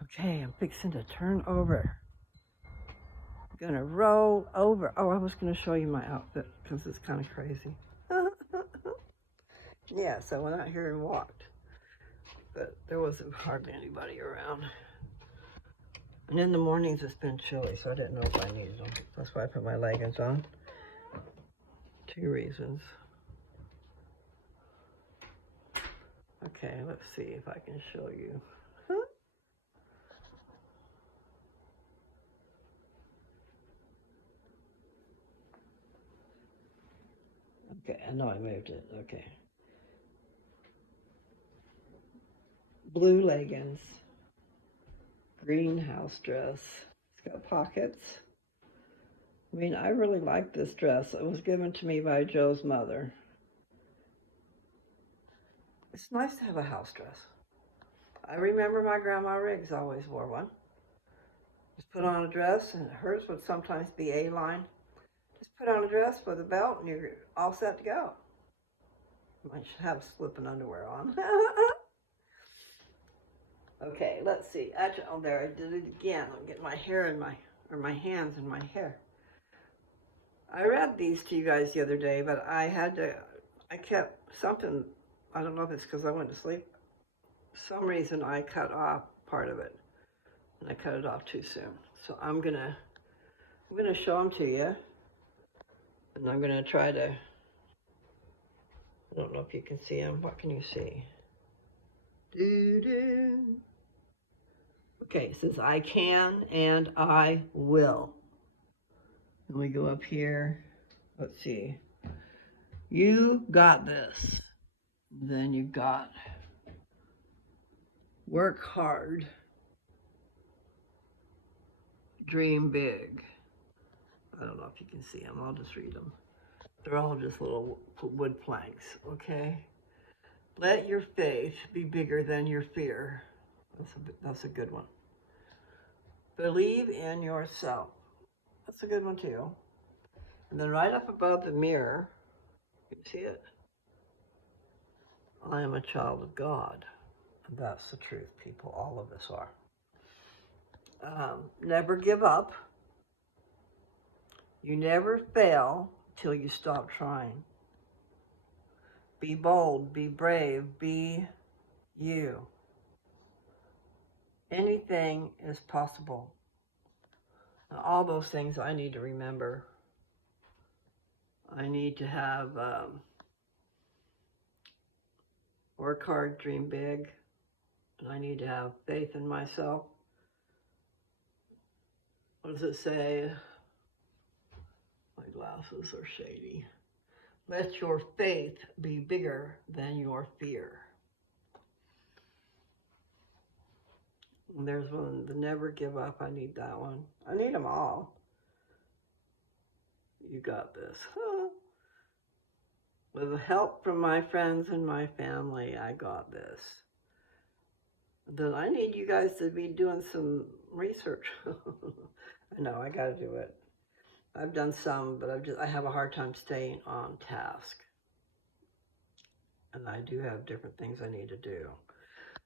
Okay, I'm fixing to turn over. I'm gonna roll over. Oh, I was gonna show you my outfit because it's kind of crazy. Yeah, so I went out here and walked, but there wasn't hardly anybody around. And in the mornings it's been chilly, so I didn't know if I needed them. That's why I put my leggings on. 2 reasons. Okay, let's see if I can show you. Okay, I know I moved it. Okay. Blue leggings, green house dress. It's got pockets. I mean, I really like this dress. It was given to me by Joe's mother. It's nice to have a house dress. I remember my grandma Riggs always wore one. Just put on a dress, and hers would sometimes be A-line. Just put on a dress with a belt, and you're all set to go. I should have slipping underwear on. Okay, let's see. Actually, oh, there, I did it again. I'm getting my hair in my hands in my hair. I read these to you guys the other day, but I kept something, I don't know if it's because I went to sleep. For some reason, I cut off part of it, and I cut it off too soon. So I'm gonna show them to you, and I'm gonna try to, I don't know if you can see them. What can you see? Doo-doo. Okay, it says I can and I will. And we go up here. Let's see. You got this. Then you got work hard. Dream big. I don't know if you can see them. I'll just read them. They're all just little wood planks, okay? Let your faith be bigger than your fear. That's a good one. Believe in yourself. That's a good one too. And then right up above the mirror, you can see it. I am a child of God. And that's the truth, people. All of us are. Never give up. You never fail till you stop trying. Be bold, be brave, be you. Anything is possible. Now, all those things I need to remember. I need to have work hard, dream big, and I need to have faith in myself. What does it say? My glasses are shady. Let your faith be bigger than your fear. And there's one, the never give up. I need that one. I need them all. You got this. With the help from my friends and my family, I got this. Then I need you guys to be doing some research. I know, I gotta do it. I've done some, but I have a hard time staying on task. And I do have different things I need to do.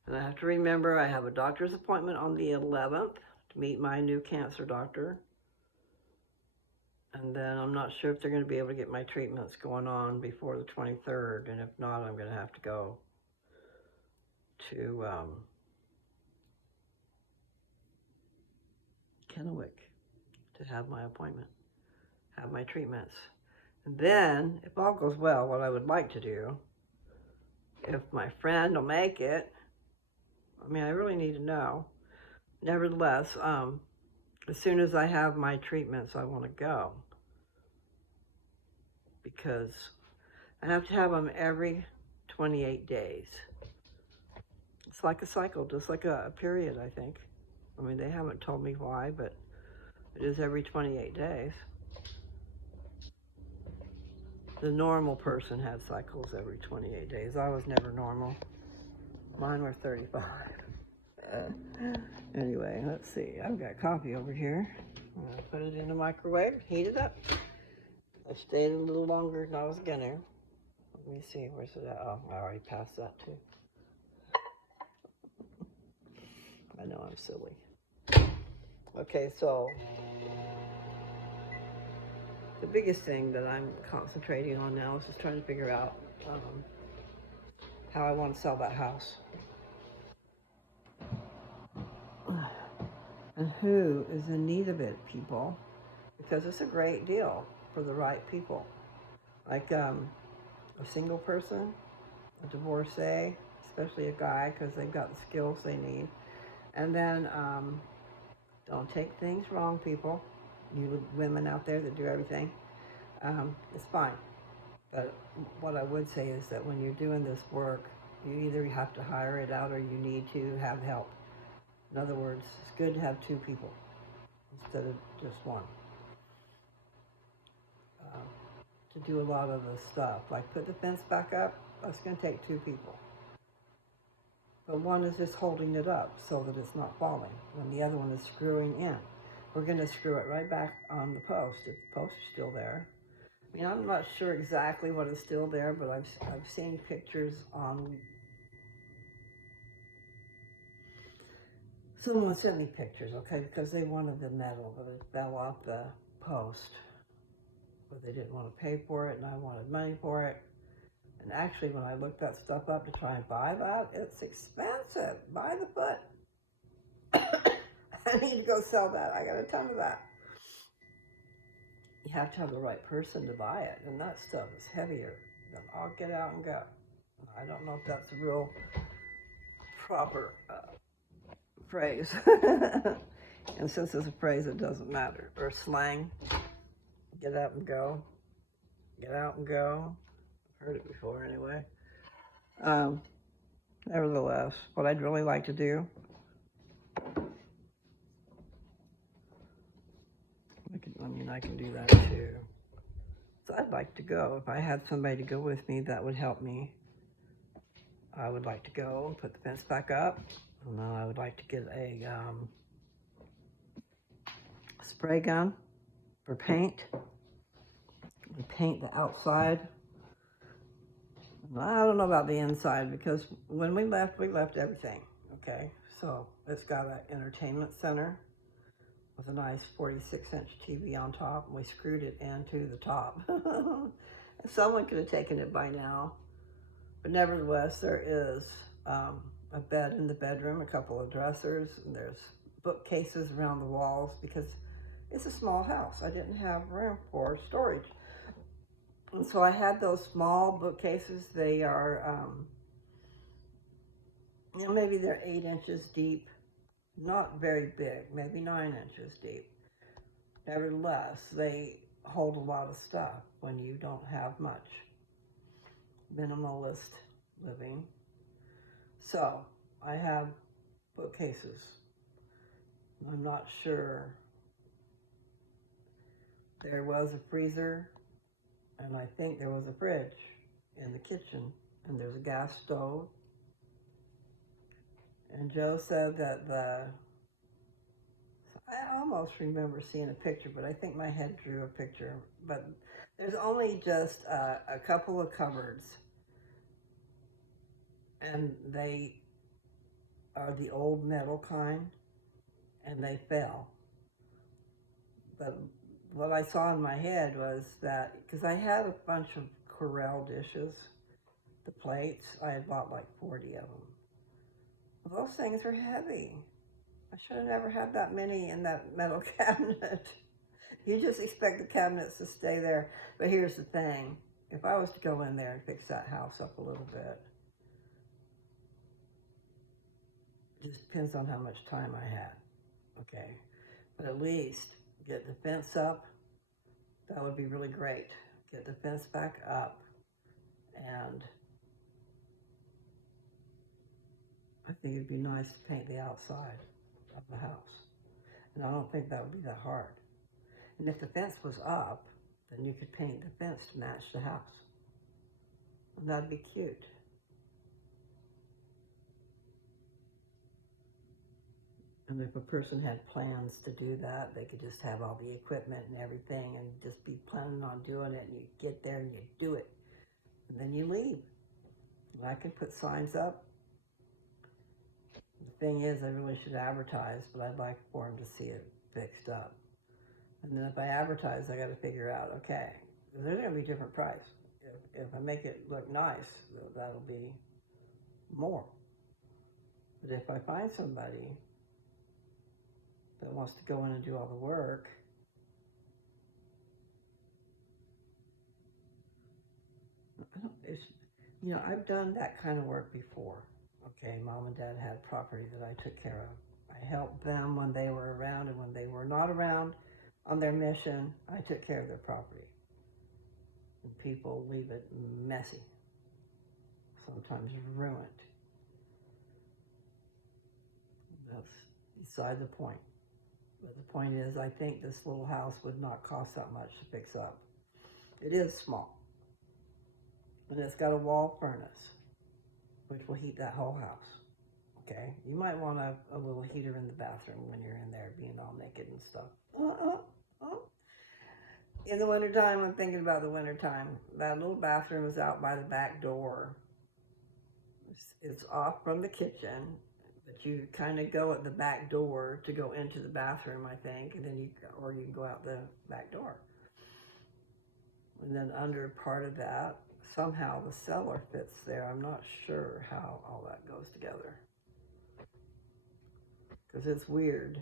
And I have to remember I have a doctor's appointment on the 11th to meet my new cancer doctor. And then I'm not sure if they're going to be able to get my treatments going on before the 23rd. And if not, I'm going to have to go to Kennewick to have my appointment, have my treatments. And then, if all goes well, what I would like to do, if my friend will make it, I mean, I really need to know. Nevertheless, as soon as I have my treatments, I want to go. Because I have to have them every 28 days. It's like a cycle, just like a period, I think. I mean, they haven't told me why, but it is every 28 days. The normal person had cycles every 28 days. I was never normal. Mine were 35. Anyway, let's see. I've got coffee over here. I'm going to put it in the microwave, heat it up. I stayed a little longer than I was gonna. Let me see, where's it at? Oh, I already passed that too. I know I'm silly. Okay, so the biggest thing that I'm concentrating on now is just trying to figure out how I want to sell that house. And who is in need of it, people? Because it's a great deal for the right people. Like a single person, a divorcee, especially a guy, because they've got the skills they need. And then don't take things wrong, people. You women out there that do everything, it's fine. But what I would say is that when you're doing this work, you either have to hire it out or you need to have help. In other words, it's good to have two people instead of just one. To do a lot of the stuff, like put the fence back up, that's going to take two people. but one is just holding it up so that it's not falling, and the other one is screwing in. We're going to screw it right back on the post if the post is still there. I mean, I'm not sure exactly what is still there, but I've seen pictures on. Someone sent me pictures, okay, because they wanted the metal, but it fell off the post. But they didn't want to pay for it, and I wanted money for it. And actually, when I looked that stuff up to try and buy that, it's expensive by the foot. I need to go sell that. I got a ton of that. You have to have the right person to buy it, and that stuff is heavier than I'll get out and go. I don't know if that's a real proper phrase. And since it's a phrase, it doesn't matter. Or slang, get up and go. Get out and go. I've heard it before anyway. Nevertheless, what I'd really like to do, I can do that too. So I'd like to go. If I had somebody to go with me, that would help me. I would like to go and put the fence back up. And then I would like to get a spray gun for paint. And paint the outside. I don't know about the inside, because when we left everything, okay? So it's got an entertainment center with a nice 46-inch TV on top, and we screwed it into the top. Someone could have taken it by now, but nevertheless, there is a bed in the bedroom, a couple of dressers, and there's bookcases around the walls, because it's a small house. I didn't have room for storage. And so I had those small bookcases. They are, maybe they're 8 inches deep, not very big, maybe 9 inches deep. Nevertheless, they hold a lot of stuff when you don't have much. Minimalist living. So I have bookcases. I'm not sure. There was a freezer, and I think there was a fridge in the kitchen, and there's a gas stove. And Joe said that I almost remember seeing a picture, but I think my head drew a picture. But there's only just a couple of cupboards, and they are the old metal kind, and they fell. But what I saw in my head was that, because I had a bunch of Corelle dishes, the plates, I had bought like 40 of them. Well, those things are heavy. I should have never had that many in that metal cabinet. You just expect the cabinets to stay there. But here's the thing. If I was to go in there and fix that house up a little bit, it just depends on how much time I had, okay? But at least get the fence up. That would be really great. Get the fence back up, and I think it'd be nice to paint the outside of the house. And I don't think that would be that hard. And if the fence was up, then you could paint the fence to match the house. And that'd be cute. And if a person had plans to do that, they could just have all the equipment and everything and just be planning on doing it, and you get there and you do it. And then you leave. And I can put signs up. The thing is, I really should advertise, but I'd like for them to see it fixed up. And then if I advertise, I got to figure out, okay, there's going to be a different price. If I make it look nice, that'll be more. But if I find somebody that wants to go in and do all the work, I've done that kind of work before. Okay, Mom and Dad had property that I took care of. I helped them when they were around, and when they were not around on their mission, I took care of their property. And people leave it messy, sometimes ruined. That's beside the point. But the point is, I think this little house would not cost that much to fix up. It is small. And it's got a wall furnace, which will heat that whole house. okay? You might want a little heater in the bathroom when you're in there being all naked and stuff. In the wintertime, I'm thinking about the wintertime. That little bathroom is out by the back door. It's off from the kitchen, but you kind of go at the back door to go into the bathroom, I think, and then you can go out the back door. And then under part of that, somehow the cellar fits there. I'm not sure how all that goes together, because it's weird.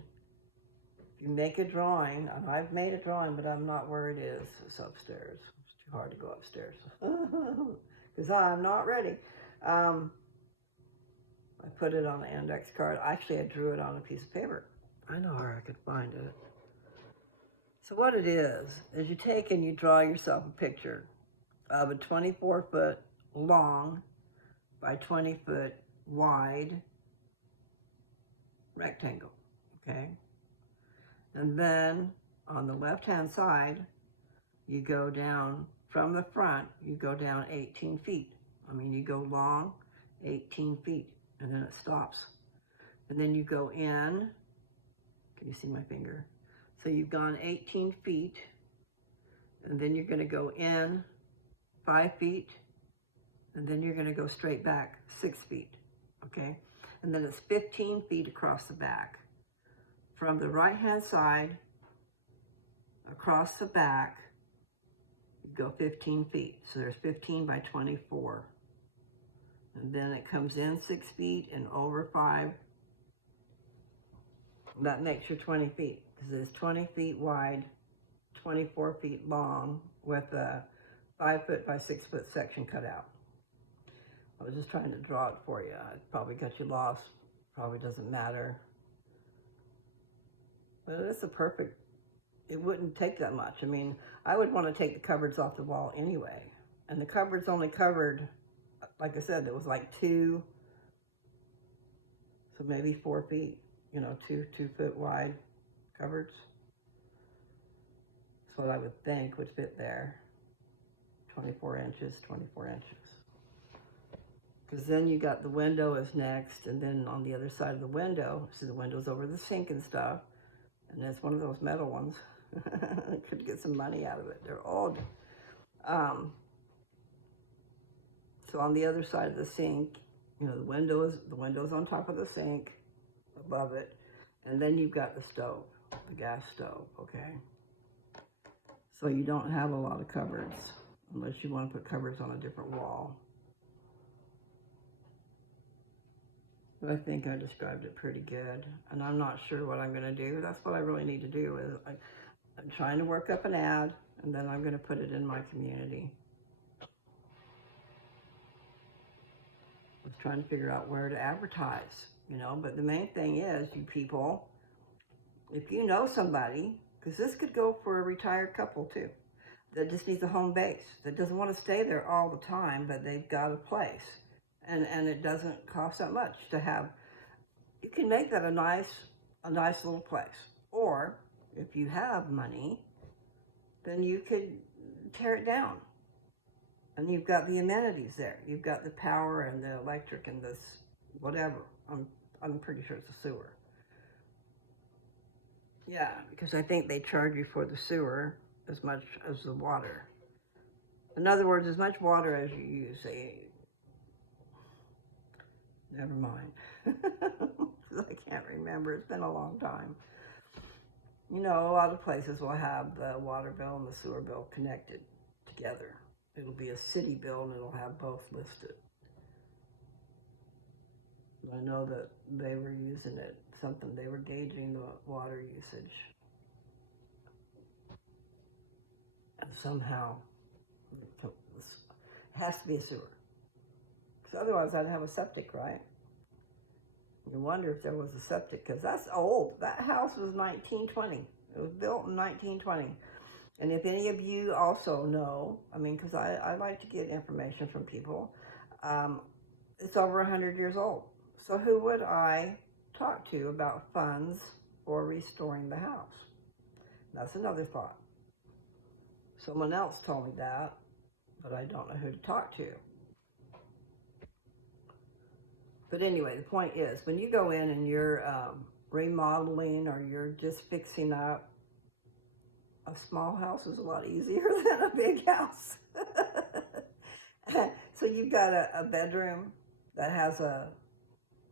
If you make a drawing, and I've made a drawing, but I'm not where it is. It's upstairs. It's too hard to go upstairs because I'm not ready. I put it on an index card. Actually, I drew it on a piece of paper. I know where I could find it. So what it is you take and you draw yourself a picture of a 24-foot long by 20-foot wide rectangle, okay? And then on the left-hand side, you go down from the front, you go down 18 feet. I mean, you go long 18 feet, and then it stops. And then you go in, can you see my finger? So you've gone 18 feet, and then you're gonna go in 5 feet, and then you're gonna go straight back 6 feet, okay? And then it's 15 feet across the back. From the right-hand side, across the back, you go 15 feet. So there's 15 by 24. And then it comes in 6 feet and over 5. That makes your 20 feet, because it's 20 feet wide, 24 feet long, with a 5-foot by 6-foot section cut out. I was just trying to draw it for you. I probably got you lost. Probably doesn't matter. But it's a perfect, it wouldn't take that much. I mean, I would want to take the cupboards off the wall anyway. And the cupboards only covered, like I said, it was like 2, so maybe 4 feet, you know, 2-foot wide cupboards. That's what I would think would fit there. 24 inches, 24 inches. Because then you got the window is next, and then on the other side of the window, so the window's over the sink and stuff, and it's one of those metal ones. I could get some money out of it. They're old. So on the other side of the sink, you know, the window's on top of the sink, above it, and then you've got the stove, the gas stove, okay? So you don't have a lot of cupboards, unless you want to put cupboards on a different wall. But I think I described it pretty good, and I'm not sure what I'm going to do. That's what I really need to do. Is I'm trying to work up an ad, and then I'm going to put it in my community. I was trying to figure out where to advertise, you know, but the main thing is, you people, if you know somebody, because this could go for a retired couple too, that just needs a home base, that doesn't want to stay there all the time, but they've got a place. And it doesn't cost that much to have. You can make that a nice little place. Or if you have money, then you could tear it down. And you've got the amenities there. You've got the power and the electric and this whatever. I'm pretty sure it's a sewer. Yeah, because I think they charge you for the sewer as much as the water. In other words, as much water as you use. Never mind. I can't remember. It's been a long time. You know, a lot of places will have the water bill and the sewer bill connected together. It'll be a city bill and it'll have both listed. I know that they were using it, they were gauging the water usage. And somehow, it has to be a sewer. Because otherwise I'd have a septic, right? You wonder if there was a septic, because that's old. That house was 1920. It was built in 1920. And if any of you also know, I mean, because I like to get information from people, it's over 100 years old. So who would I talk to about funds for restoring the house? That's another thought. Someone else told me that, but I don't know who to talk to. But anyway, the point is, when you go in and you're remodeling or you're just fixing up, a small house is a lot easier than a big house. So you've got a bedroom that has a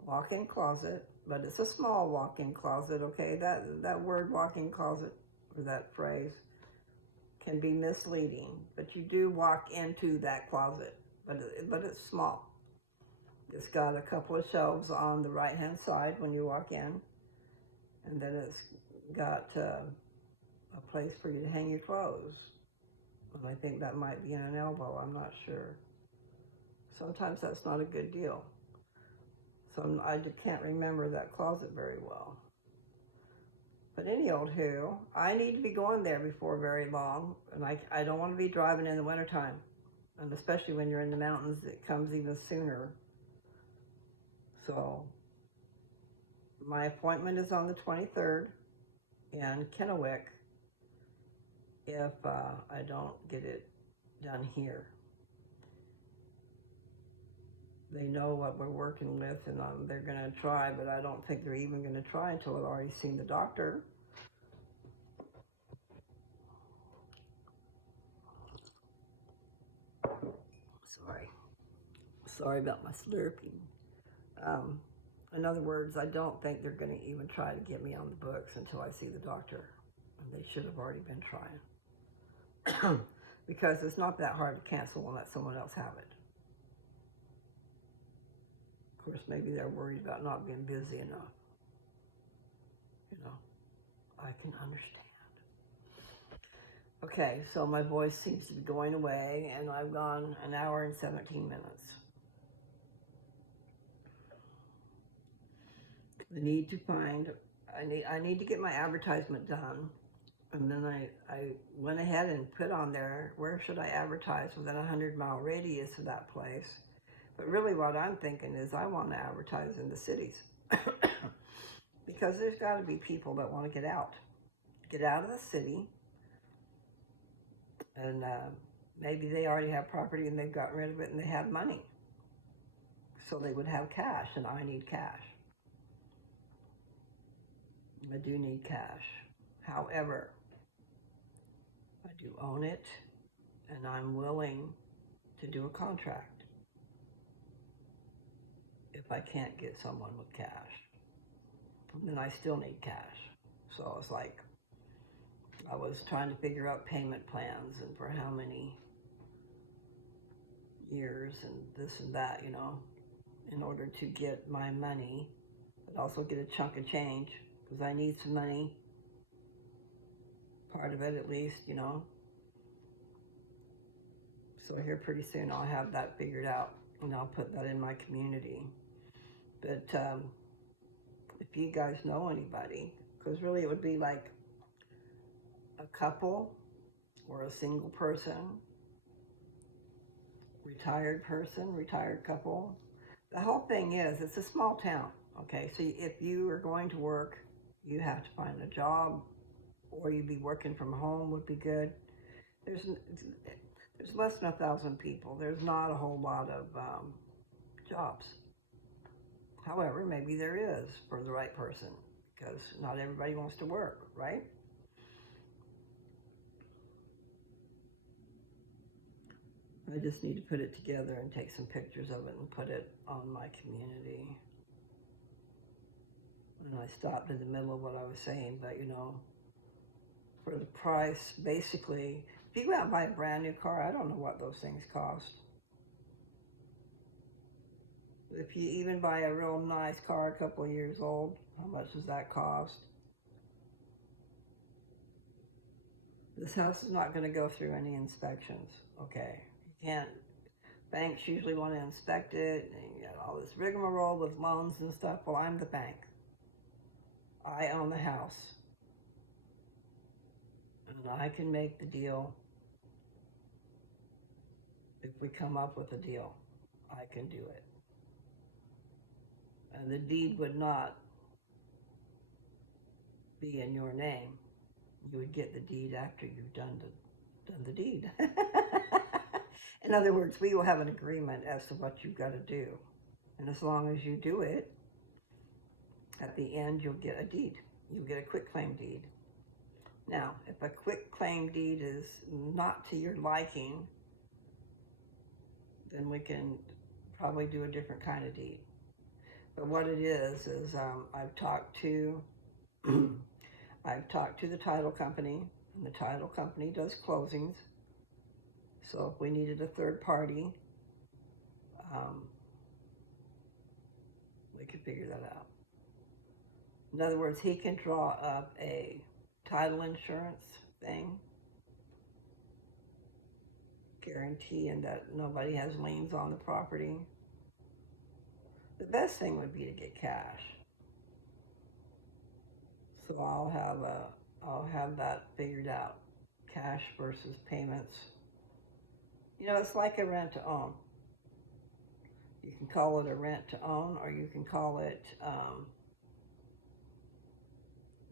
walk-in closet, but it's a small walk-in closet, okay? That word walk-in closet, or that phrase, can be misleading, but you do walk into that closet, but it's small. It's got a couple of shelves on the right-hand side when you walk in, and then it's got a place for you to hang your clothes. And I think that might be in an elbow, I'm not sure. Sometimes that's not a good deal. So I can't remember that closet very well. But any old who, I need to be going there before very long, and I don't want to be driving in the wintertime. And especially when you're in the mountains, it comes even sooner. So my appointment is on the 23rd in Kennewick if I don't get it done here. They know what we're working with, and they're going to try, but I don't think they're even going to try until I've already seen the doctor. Sorry about my slurping. In other words, I don't think they're going to even try to get me on the books until I see the doctor. And they should have already been trying. Because it's not that hard to cancel and let someone else have it. Of course, maybe they're worried about not being busy enough. You know, I can understand. Okay, so my voice seems to be going away, and I've gone an hour and 17 minutes. I need to get my advertisement done. And then I went ahead and put on there, where should I advertise within a 100-mile radius of that place? But really what I'm thinking is I want to advertise in the cities. Because there's got to be people that want to get out of the city. And maybe they already have property and they've gotten rid of it and they have money. So they would have cash, and I need cash. I do need cash. However, I do own it, and I'm willing to do a contract if I can't get someone with cash. And then I still need cash. So it's like I was trying to figure out payment plans and for how many years and this and that, you know, in order to get my money, but also get a chunk of change, because I need some money, part of it at least, you know. So here pretty soon I'll have that figured out, and I'll put that in my community. But if you guys know anybody, because really it would be like a couple or a single person, retired couple. The whole thing is, it's a small town, okay? So if you are going to work, you have to find a job, or you'd be working from home would be good. There's less than 1,000 people. There's not a whole lot of jobs. However, maybe there is for the right person, because not everybody wants to work, right? I just need to put it together and take some pictures of it and put it on my community. And I stopped in the middle of what I was saying, but you know, for the price, basically, if you go out and buy a brand new car, I don't know what those things cost. If you even buy a real nice car, a couple of years old, how much does that cost? This house is not going to go through any inspections, okay? You can't. Banks usually want to inspect it, and you got all this rigmarole with loans and stuff. Well, I'm the bank. I own the house. And I can make the deal. If we come up with a deal, I can do it. And the deed would not be in your name. You would get the deed after you've done the deed. In other words, we will have an agreement as to what you've got to do. And as long as you do it, at the end you'll get a deed. You'll get a quitclaim deed. Now, if a quitclaim deed is not to your liking, then we can probably do a different kind of deed. But what it is I've talked to I've talked to the title company, and the title company does closings. So if we needed a third party, we could figure that out. In other words, he can draw up a title insurance thing, guaranteeing that nobody has liens on the property. The best thing would be to get cash. So I'll have that figured out. Cash versus payments. You know, it's like a rent to own. You can call it a rent to own, or you can call it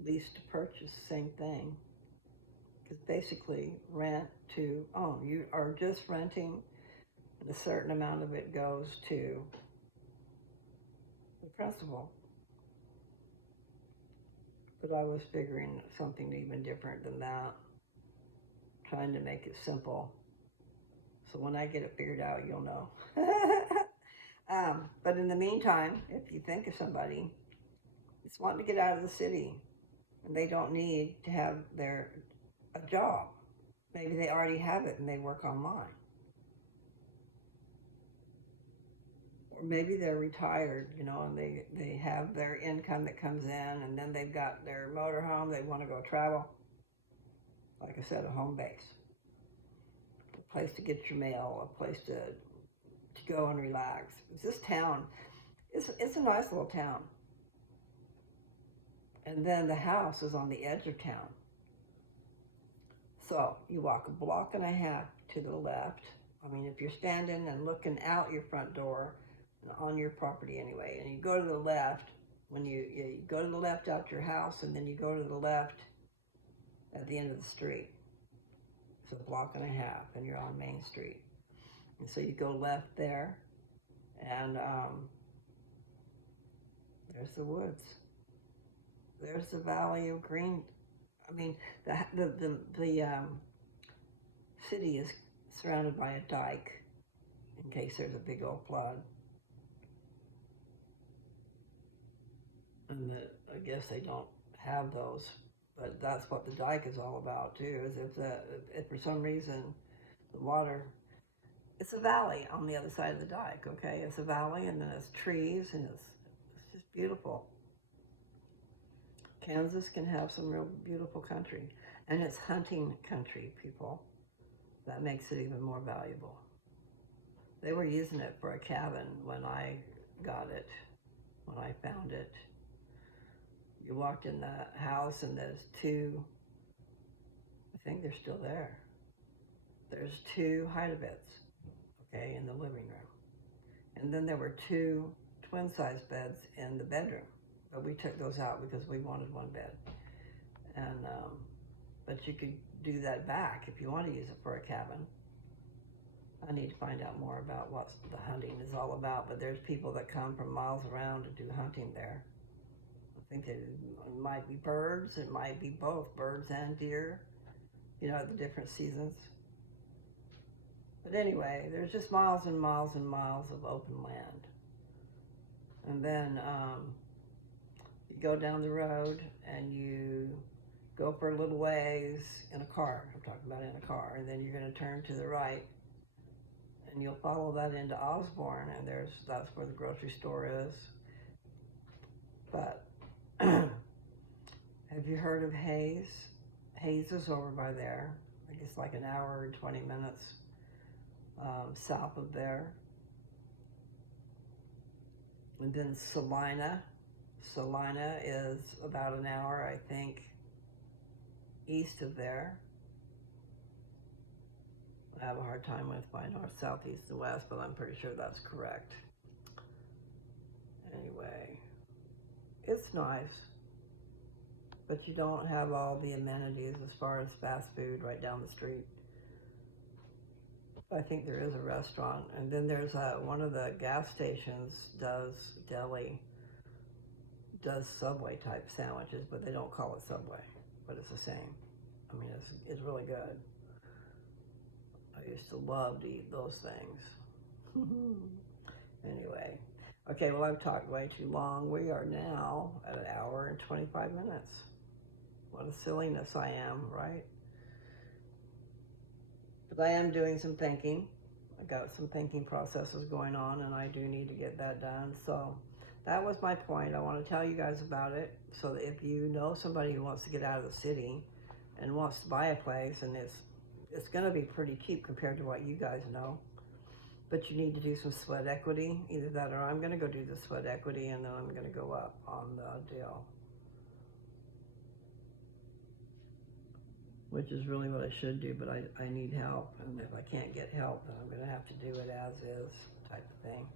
lease to purchase, same thing. Because basically, rent to own. You are just renting, and a certain amount of it goes to the principal. But I was figuring something even different than that, trying to make it simple. So when I get it figured out, you'll know. But in the meantime, if you think of somebody that's wanting to get out of the city and they don't need to have a job, maybe they already have it and they work online. Or maybe they're retired, you know, and they have their income that comes in, and then they've got their motorhome, they want to go travel. Like I said, a home base. A place to get your mail, a place to go and relax. This town, it's a nice little town. And then the house is on the edge of town. So you walk a block and a half to the left. I mean, if you're standing and looking out your front door, on your property anyway, and you go to the left, when you go to the left out your house, and then you go to the left at the end of the street. It's a block and a half, and you're on Main Street. And so you go left there, and there's the woods. There's the Valley of Green. I mean, the city is surrounded by a dike in case there's a big old flood. And I guess they don't have those, but that's what the dike is all about too. Is if for some reason the water, it's a valley on the other side of the dike. Okay, it's a valley, and then it's trees, and it's just beautiful. Kansas can have some real beautiful country, and it's hunting country, people. That makes it even more valuable. They were using it for a cabin when I got it, when I found it. You walked in the house, and there's two, I think they're still there. There's two hide-a-beds, okay, in the living room. And then there were two twin-size beds in the bedroom. But we took those out because we wanted one bed. And but you could do that back if you want to use it for a cabin. I need to find out more about what the hunting is all about, but there's people that come from miles around to do hunting there. I think it might be birds, it might be both, birds and deer, you know, at the different seasons. But anyway, there's just miles and miles and miles of open land. And then you go down the road and you go for a little ways in a car. I'm talking about in a car. And then you're going to turn to the right, and you'll follow that into Osborne, and that's where the grocery store is. But have you heard of Hayes? Hayes is over by there. I think it's like an hour and 20 minutes south of there. And then Salina. Salina is about an hour, I think, east of there. I have a hard time with my north, south, east, and west, but I'm pretty sure that's correct. Anyway, it's nice, but you don't have all the amenities as far as fast food right down the street. I think there is a restaurant, and then there's one of the gas stations does Subway type sandwiches, but they don't call it Subway, but it's the same. I mean, it's really good. I used to love to eat those things. Anyway, okay, well, I've talked way too long. We are now at 1 hour and 25 minutes. What a silliness I am, right? But I am doing some thinking. I got some thinking processes going on, and I do need to get that done. So that was my point. I want to tell you guys about it, so that if you know somebody who wants to get out of the city and wants to buy a place, and it's going to be pretty cheap compared to what you guys know, but you need to do some sweat equity. Either that, or I'm going to go do the sweat equity, and then I'm going to go up on the deal, which is really what I should do, but I need help. And if I can't get help, then I'm going to have to do it as is type of thing,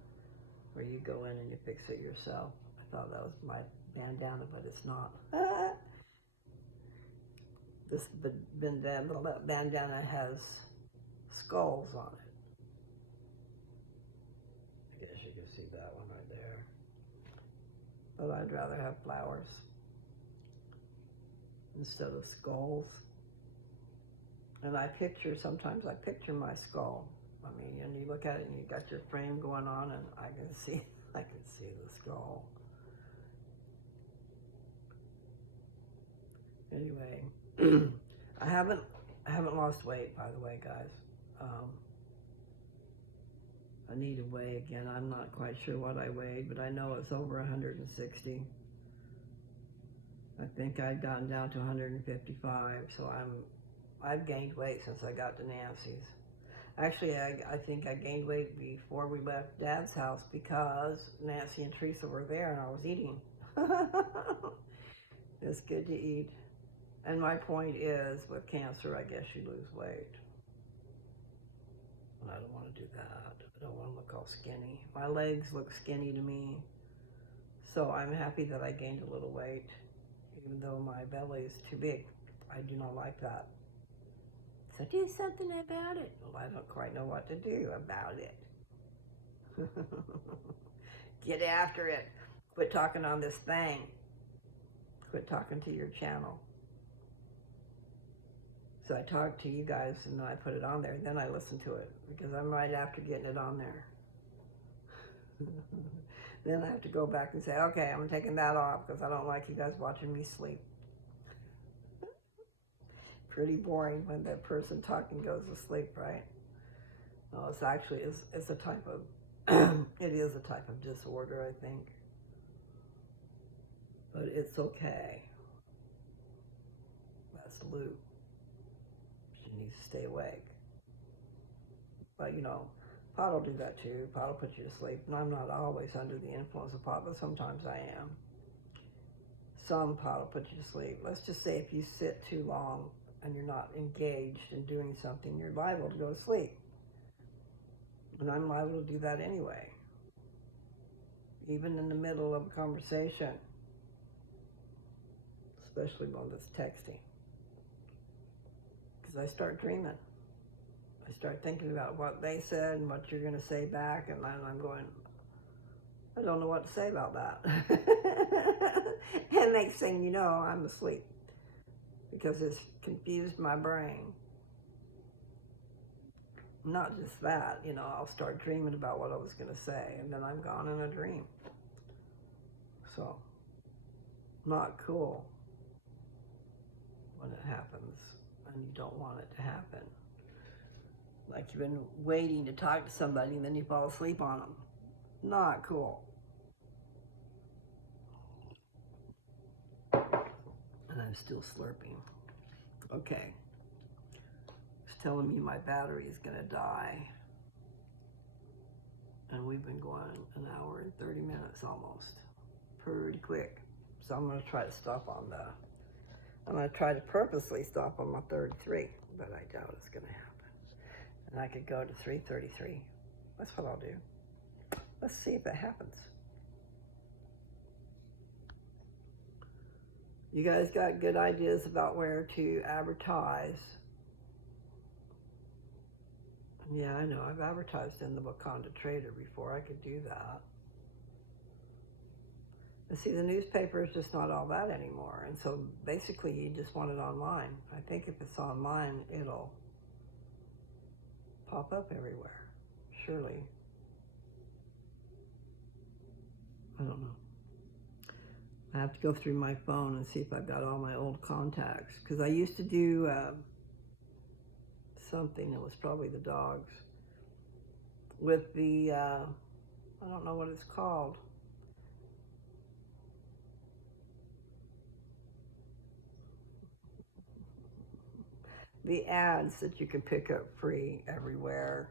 where you go in and you fix it yourself. I thought that was my bandana, but it's not. This bandana has skulls on it. I guess you can see that one right there. But I'd rather have flowers instead of skulls. And sometimes I picture my skull. I mean, and you look at it and you got your frame going on, and I can see the skull. Anyway, I haven't lost weight, by the way, guys. I need to weigh again. I'm not quite sure what I weighed, but I know it's over 160. I think I'd gotten down to 155, so I've gained weight since I got to Nancy's. Actually, I think I gained weight before we left Dad's house, because Nancy and Teresa were there and I was eating. It's good to eat. And my point is, with cancer, I guess you lose weight. And I don't want to do that. I don't want to look all skinny. My legs look skinny to me. So I'm happy that I gained a little weight, even though my belly is too big. I do not like that. So do something about it. Well, I don't quite know what to do about it. Get after it. Quit talking on this thing. Quit talking to your channel. So I talk to you guys, and then I put it on there, and then I listen to it, because I'm right after getting it on there. Then I have to go back and say, okay, I'm taking that off, because I don't like you guys watching me sleep. Pretty boring when the person talking goes to sleep, right? No, it's actually, it's a type of, it is a type of disorder, I think. But it's okay. That's Lou. She needs to stay awake. But you know, pot will do that too. Pot will put you to sleep. And I'm not always under the influence of pot, but sometimes I am. Some pot will put you to sleep. Let's just say if you sit too long and you're not engaged in doing something, you're liable to go to sleep. And I'm liable to do that anyway. Even in the middle of a conversation. Especially when it's texting. Because I start dreaming. I start thinking about what they said and what you're going to say back, and I'm going, I don't know what to say about that. And next thing you know, I'm asleep. Because it's confused my brain. Not just that, you know, I'll start dreaming about what I was going to say, and then I'm gone in a dream. So, not cool when it happens, and you don't want it to happen. Like you've been waiting to talk to somebody, and then you fall asleep on them. Not cool. And I'm still slurping. Okay. It's telling me my battery is going to die. And we've been going 1 hour and 30 minutes almost. Pretty quick. So I'm going to try to stop on I'm going to try to purposely stop on my 33, but I doubt it's going to happen. And I could go to 333. That's what I'll do. Let's see if it happens. You guys got good ideas about where to advertise. Yeah, I know. I've advertised in the Wakanda Trader before. I could do that. But see, the newspaper is just not all that anymore. And so basically you just want it online. I think if it's online, it'll pop up everywhere. Surely. I don't know. I have to go through my phone and see if I've got all my old contacts. Because I used to do something, it was probably the dogs, with the, I don't know what it's called. The ads that you can pick up free everywhere.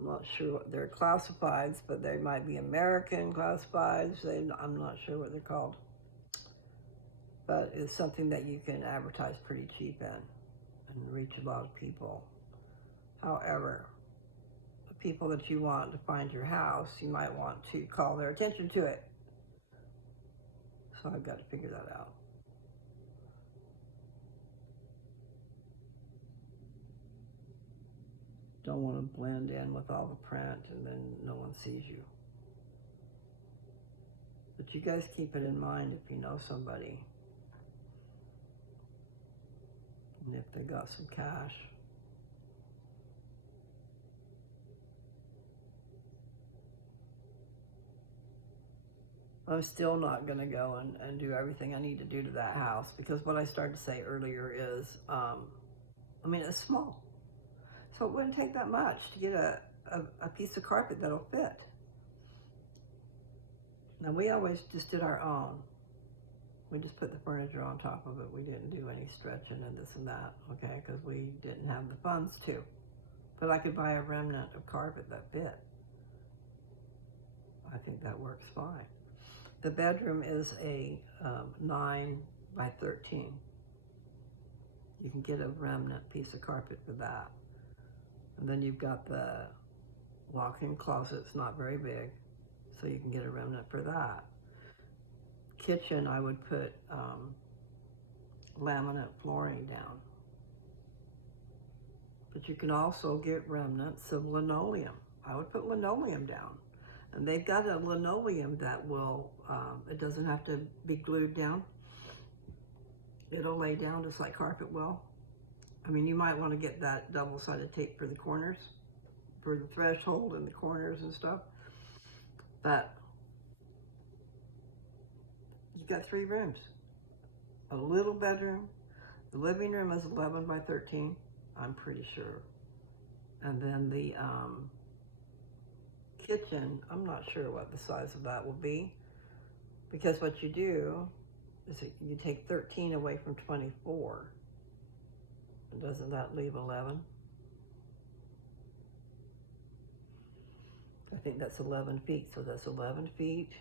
I'm not sure what they're classifieds, but they might be American classifieds. I'm not sure what they're called. But it's something that you can advertise pretty cheap in and reach a lot of people. However, the people that you want to find your house, you might want to call their attention to it. So I've got to figure that out. Don't want to blend in with all the print and then no one sees you. But you guys keep it in mind if you know somebody. And if they got some cash. I'm still not going to go and do everything I need to do to that house, because what I started to say earlier is, I mean, it's small. So it wouldn't take that much to get a piece of carpet that'll fit. Now, we always just did our own. We just put the furniture on top of it. We didn't do any stretching and this and that, okay, because we didn't have the funds to. But I could buy a remnant of carpet that fit. I think that works fine. The bedroom is a 9 by 13. You can get a remnant piece of carpet for that. And then you've got the walk-in closet. It's not very big, so you can get a remnant for that. Kitchen, I would put laminate flooring down. But you can also get remnants of linoleum. I would put linoleum down. And they've got a linoleum that will, it doesn't have to be glued down. It'll lay down just like carpet will. I mean, you might want to get that double-sided tape for the corners, for the threshold and the corners and stuff. But you've got 3 rooms. A little bedroom. The living room is 11 by 13, I'm pretty sure. And then the kitchen, I'm not sure what the size of that will be, because what you do is you take 13 away from 24. Doesn't that leave 11? I think that's 11 feet. So that's 11 feet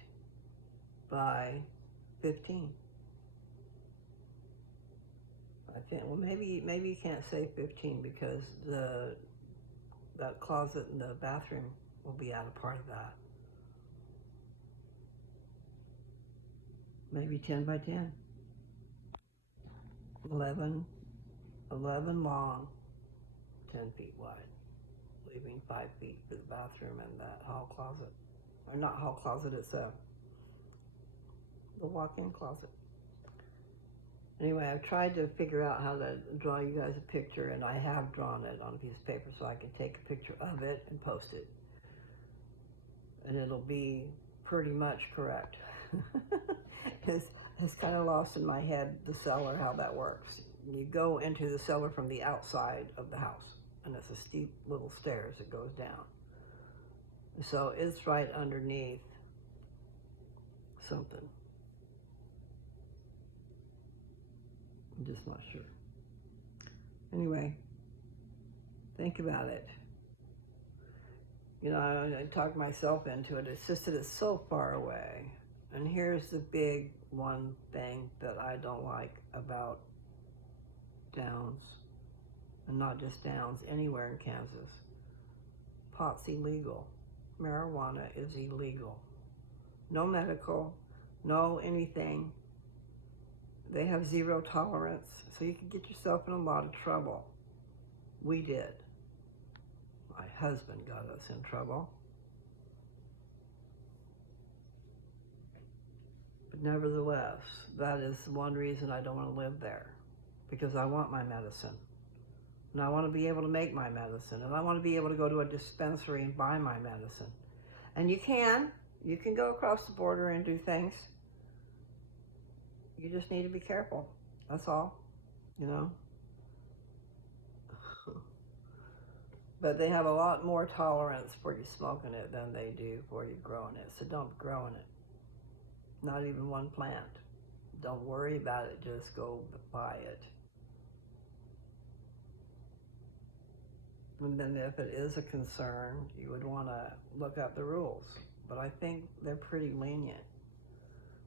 by 15. I think, well, maybe you can't say 15 because that closet in the bathroom will be out of part of that. Maybe 10 by 10. 11 long, 10 feet wide, leaving 5 feet for the bathroom and that hall closet. Or not hall closet, it's the walk-in closet. Anyway, I've tried to figure out how to draw you guys a picture, and I have drawn it on a piece of paper so I can take a picture of it and post it. And it'll be pretty much correct. It's kind of lost in my head, the cellar, how that works. You go into the cellar from the outside of the house, and it's a steep little stairs that goes down. So it's right underneath something. I'm just not sure. Anyway, think about it. You know, I talked myself into it. It's just that it's so far away. And here's the big one thing that I don't like about Downs, and not just Downs, anywhere in Kansas. Pot's illegal. Marijuana is illegal. No medical, no anything. They have zero tolerance, so you can get yourself in a lot of trouble. We did. husband got us in trouble. But nevertheless, that is one reason I don't want to live there, because I want my medicine. And I want to be able to make my medicine. And I want to be able to go to a dispensary and buy my medicine. And you can go across the border and do things. You just need to be careful. That's all, you know. But they have a lot more tolerance for you smoking it than they do for you growing it. So don't be growing it. Not even one plant. Don't worry about it. Just go buy it. And then if it is a concern, you would want to look up the rules. But I think they're pretty lenient,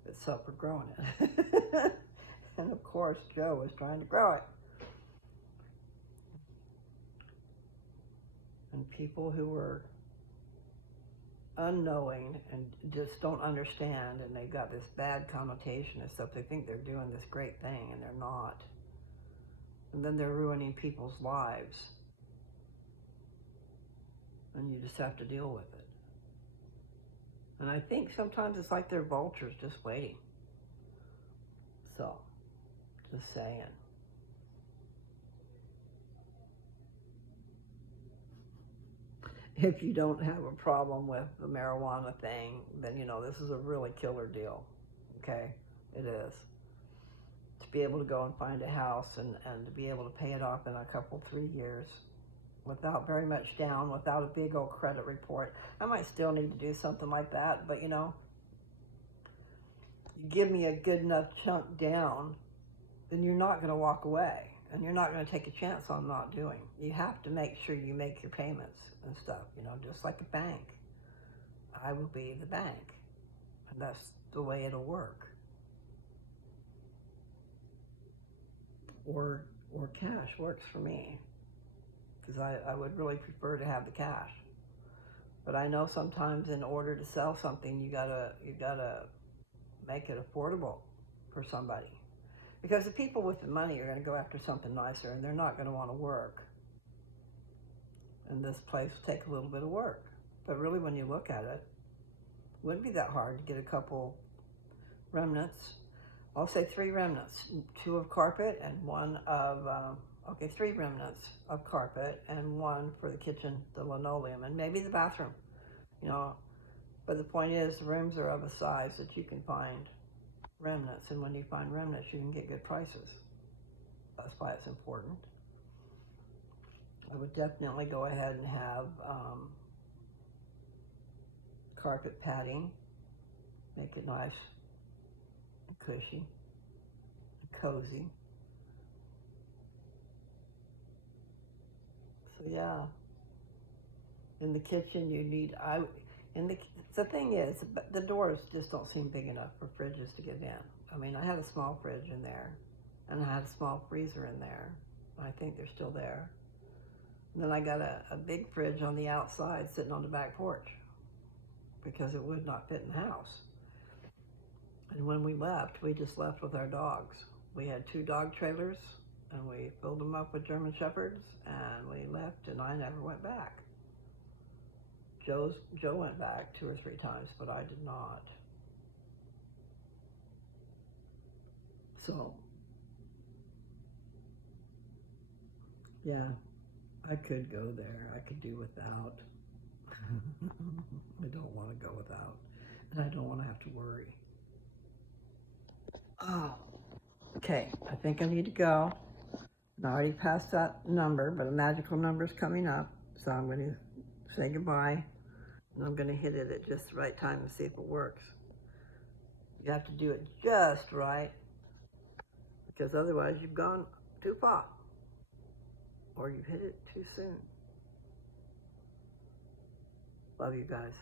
except for growing it. And of course, Joe was trying to grow it. And people who were unknowing and just don't understand, and they've got this bad connotation and stuff, they think they're doing this great thing, and they're not. And then they're ruining people's lives. And you just have to deal with it. And I think sometimes it's like they're vultures just waiting. So, just saying. If you don't have a problem with the marijuana thing, then you know this is a really killer deal. Okay? It is. To be able to go and find a house and to be able to pay it off in a couple, 3 years without very much down, without a big old credit report. I might still need to do something like that, but you know, you give me a good enough chunk down, then you're not going to walk away, and you're not going to take a chance on not doing. You have to make sure you make your payments and stuff, you know, just like a bank. I will be the bank, and that's the way it'll work. Or cash works for me, because I would really prefer to have the cash. But I know sometimes in order to sell something, you gotta make it affordable for somebody. Because the people with the money are going to go after something nicer, and they're not going to want to work. And this place will take a little bit of work. But really, when you look at it, it wouldn't be that hard to get a couple remnants. I'll say 3 remnants, 2 of carpet and 1 of, 3 remnants of carpet and 1 for the kitchen, the linoleum, and maybe the bathroom, you know. But the point is, the rooms are of a size that you can find remnants, and when you find remnants, you can get good prices. That's why it's important. I would definitely go ahead and have carpet padding, make it nice and cushy and cozy. So yeah, in the kitchen you need, the thing is, the doors just don't seem big enough for fridges to get in. I mean, I had a small fridge in there, and I had a small freezer in there. I think they're still there. And then I got a big fridge on the outside sitting on the back porch because it would not fit in the house. And when we left, we just left with our dogs. We had 2 dog trailers, and we filled them up with German Shepherds, and we left, and I never went back. Joe went back 2 or 3 times, but I did not. So, yeah, I could go there. I could do without. I don't want to go without, and I don't want to have to worry. Oh, okay, I think I need to go. I already passed that number, but a magical number is coming up, so I'm going to say goodbye. And I'm going to hit it at just the right time and see if it works. You have to do it just right, because otherwise you've gone too far, or you've hit it too soon. Love you guys.